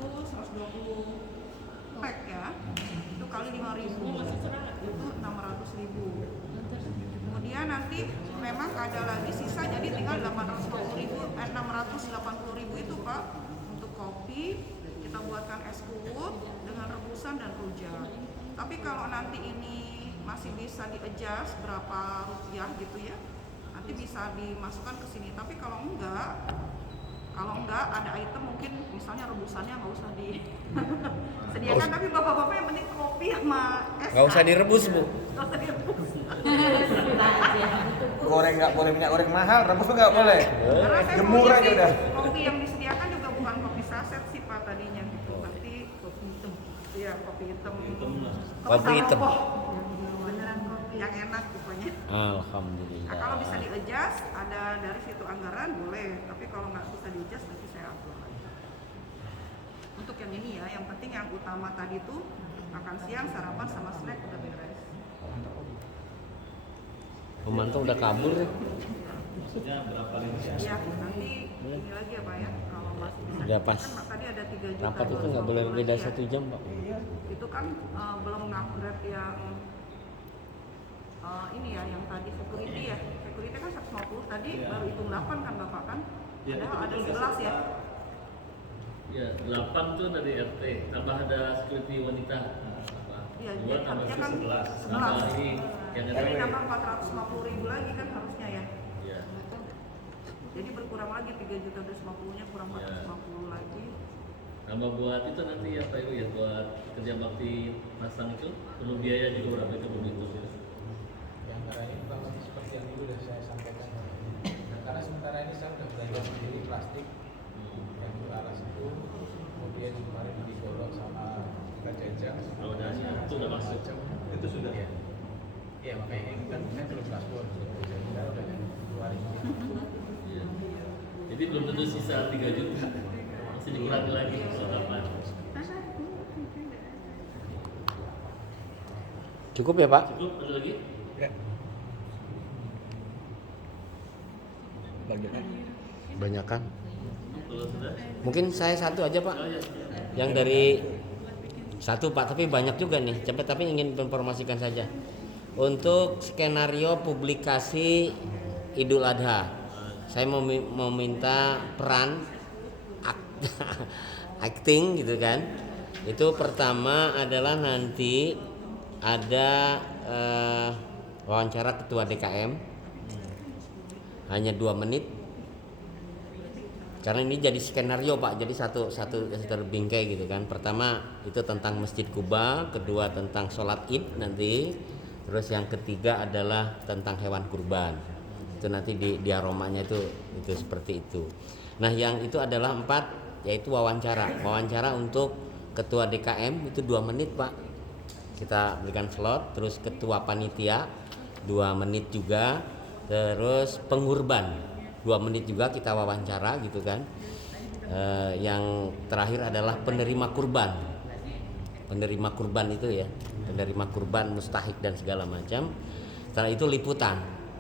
pack ya. Itu kali 5.000 itu 600.000. Kemudian nanti memang ada lagi sisa, jadi tinggal 680.000 itu Pak untuk kopi. Kita buatkan es kuwut dengan rebusan dan rujak. Tapi kalau nanti ini masih bisa di-adjust berapa rupiah gitu ya, nanti bisa dimasukkan ke sini. Tapi kalau enggak ada item mungkin misalnya rebusannya nggak usah disediakan, tapi bapak-bapak yang penting kopi sama es. Nggak usah direbus Bu. Nggak usah direbus. Goreng nggak boleh, minyak goreng mahal, rebus tuh nggak boleh. Karena saya Jemur maunya aja sih udah. kopi yang disediakan juga bukan kopi saset sih Pak tadinya gitu. Nanti kopi hitam. Iya, kopi hitam. Kopi hitam. Beneran kopi yang enak pokoknya. Alhamdulillah. Nah, kalau bisa di-adjust, ada dari situ anggaran boleh. Tapi kalau nggak bisa di-adjust nanti saya atur lagi. Untuk yang ini ya, yang penting yang utama tadi tuh makan siang, sarapan sama snack udah beres. Pemantau udah kabur ya? maksudnya berapa rinci? Ya, nanti ini lagi ya Pak ya, kalau masih bisa. Udah pas. Kan tadi ada 3 juta. Rapat itu nggak boleh lebih dari 1 jam Pak. Itu kan belum ngupgrade yang ini ya, yang tadi security ya. Security kan 150 tadi, baru hitung 8 kan Bapak kan? Ya, Padahal ada itu 11 ya. Ya, 8 tuh dari RT, tambah ada security wanita. Iya, Dua jadi tambah harusnya kan 11. 11. Tambah ini yang Jadi RW. tambah 450.000 lagi kan harusnya ya. Iya. Jadi berkurang lagi 3.250-nya kurang 450 lagi. Tambah buat itu nanti ya Pak Ibu ya, buat kerja bakti pasang itu perlu biaya juga berapa itu perlu dihitung. Di antara ini kurang lebih seperti yang dulu sudah saya sampaikan. Nah, karena sementara ini saya sudah belanja sendiri plastik yang untuk alas itu, kemudian kemarin digolong sama kita jajang. Oh, udah, itu udah masuk. Itu sudah ya. Iya, makanya ini kan belum paspor. Saya kira udah keluarin. Iya. Jadi belum tentu sisa 3 juta. Masih dikurangi lagi soal Cukup ya Pak? Cukup, ada lagi? Ya. Banyak kan? Kalau sudah? Mungkin saya satu aja Pak. Yang dari satu Pak, tapi banyak juga nih. Tapi ingin informasikan saja. Untuk skenario publikasi Idul Adha, saya mau minta peran acting gitu kan. Itu pertama adalah nanti ada wawancara ketua DKM hanya 2 menit. Karena ini jadi skenario Pak, jadi satu bingkai gitu kan. Pertama itu tentang Masjid Kuba, kedua tentang sholat Id nanti, terus yang ketiga adalah tentang hewan kurban. Itu nanti di aromanya itu seperti itu. Nah yang itu adalah 4, yaitu wawancara untuk ketua DKM itu 2 menit Pak. Kita berikan slot, terus ketua panitia 2 menit juga, terus pengurban 2 menit juga kita wawancara gitu kan. Yang terakhir adalah penerima kurban itu ya, penerima kurban mustahik dan segala macam. Setelah itu liputan.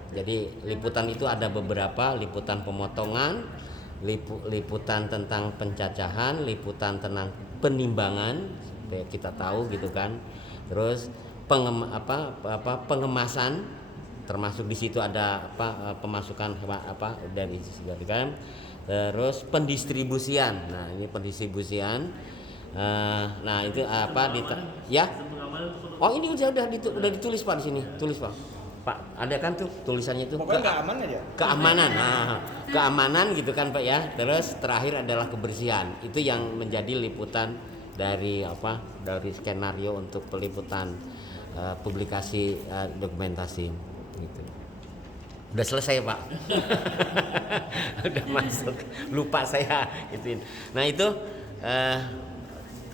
Jadi liputan itu ada beberapa, liputan pemotongan, liputan tentang pencacahan, liputan tentang penimbangan supaya kita tahu gitu kan. Terus pengemasan, termasuk di situ ada pemasukan dari segala kan. Terus pendistribusian. Nah, ini pendistribusian. Nah, itu ya? Oh, ini udah ditulis Pak di sini. Tulis Pak. Pak, ada kan tuh tulisannya itu. Pokoknya keamanan aja. Keamanan. Nah, keamanan gitu kan Pak ya. Terus terakhir adalah kebersihan. Itu yang menjadi liputan dari skenario untuk peliputan publikasi dokumentasi gitu. Udah selesai Pak. Udah masuk, lupa saya gituin. Nah itu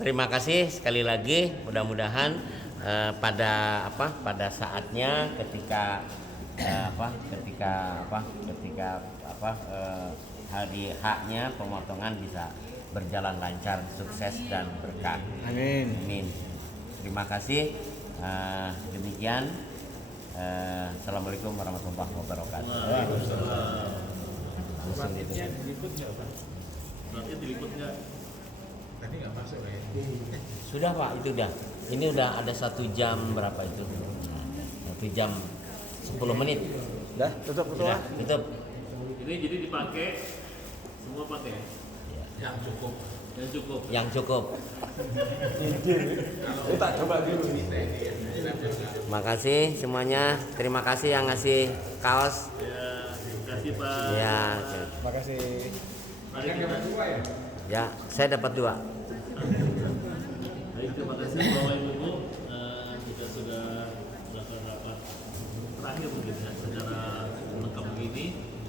terima kasih sekali lagi. Mudah-mudahan pada saatnya ketika hari H-nya pemotongan bisa berjalan lancar, sukses dan berkah. Amin. Amin. Terima kasih. Demikian. Assalamualaikum warahmatullahi wabarakatuh. Praktiknya diliput nggak Pak? Berarti diliput nggak? Tadi nggak masuk ya? Sudah Pak, itu udah. Ini udah ada 1 jam berapa itu? 1 jam 10 menit. Dah, tutup. Sudah, tutup. Ini jadi dipakai semua pakai Yang cukup. Yang cukup. Kita coba dulu. Makasih semuanya. Terima kasih yang ngasih kaos. Ya, terima kasih Pak. Ya. Makasih. Mari kita. Ya, saya dapat 2. Baik, terima kasih Bapak Ibu. Kita sudah melakukan rapat terakhir mungkin ya secara lengkap begini.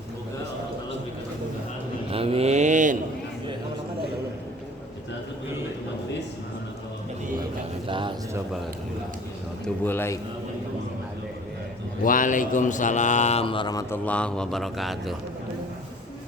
Semoga Allah Taala memberikan kemudahan. Amin. Kita tutup majelis. Kita coba tubuh lagi. Waalaikumsalam warahmatullahi wabarakatuh.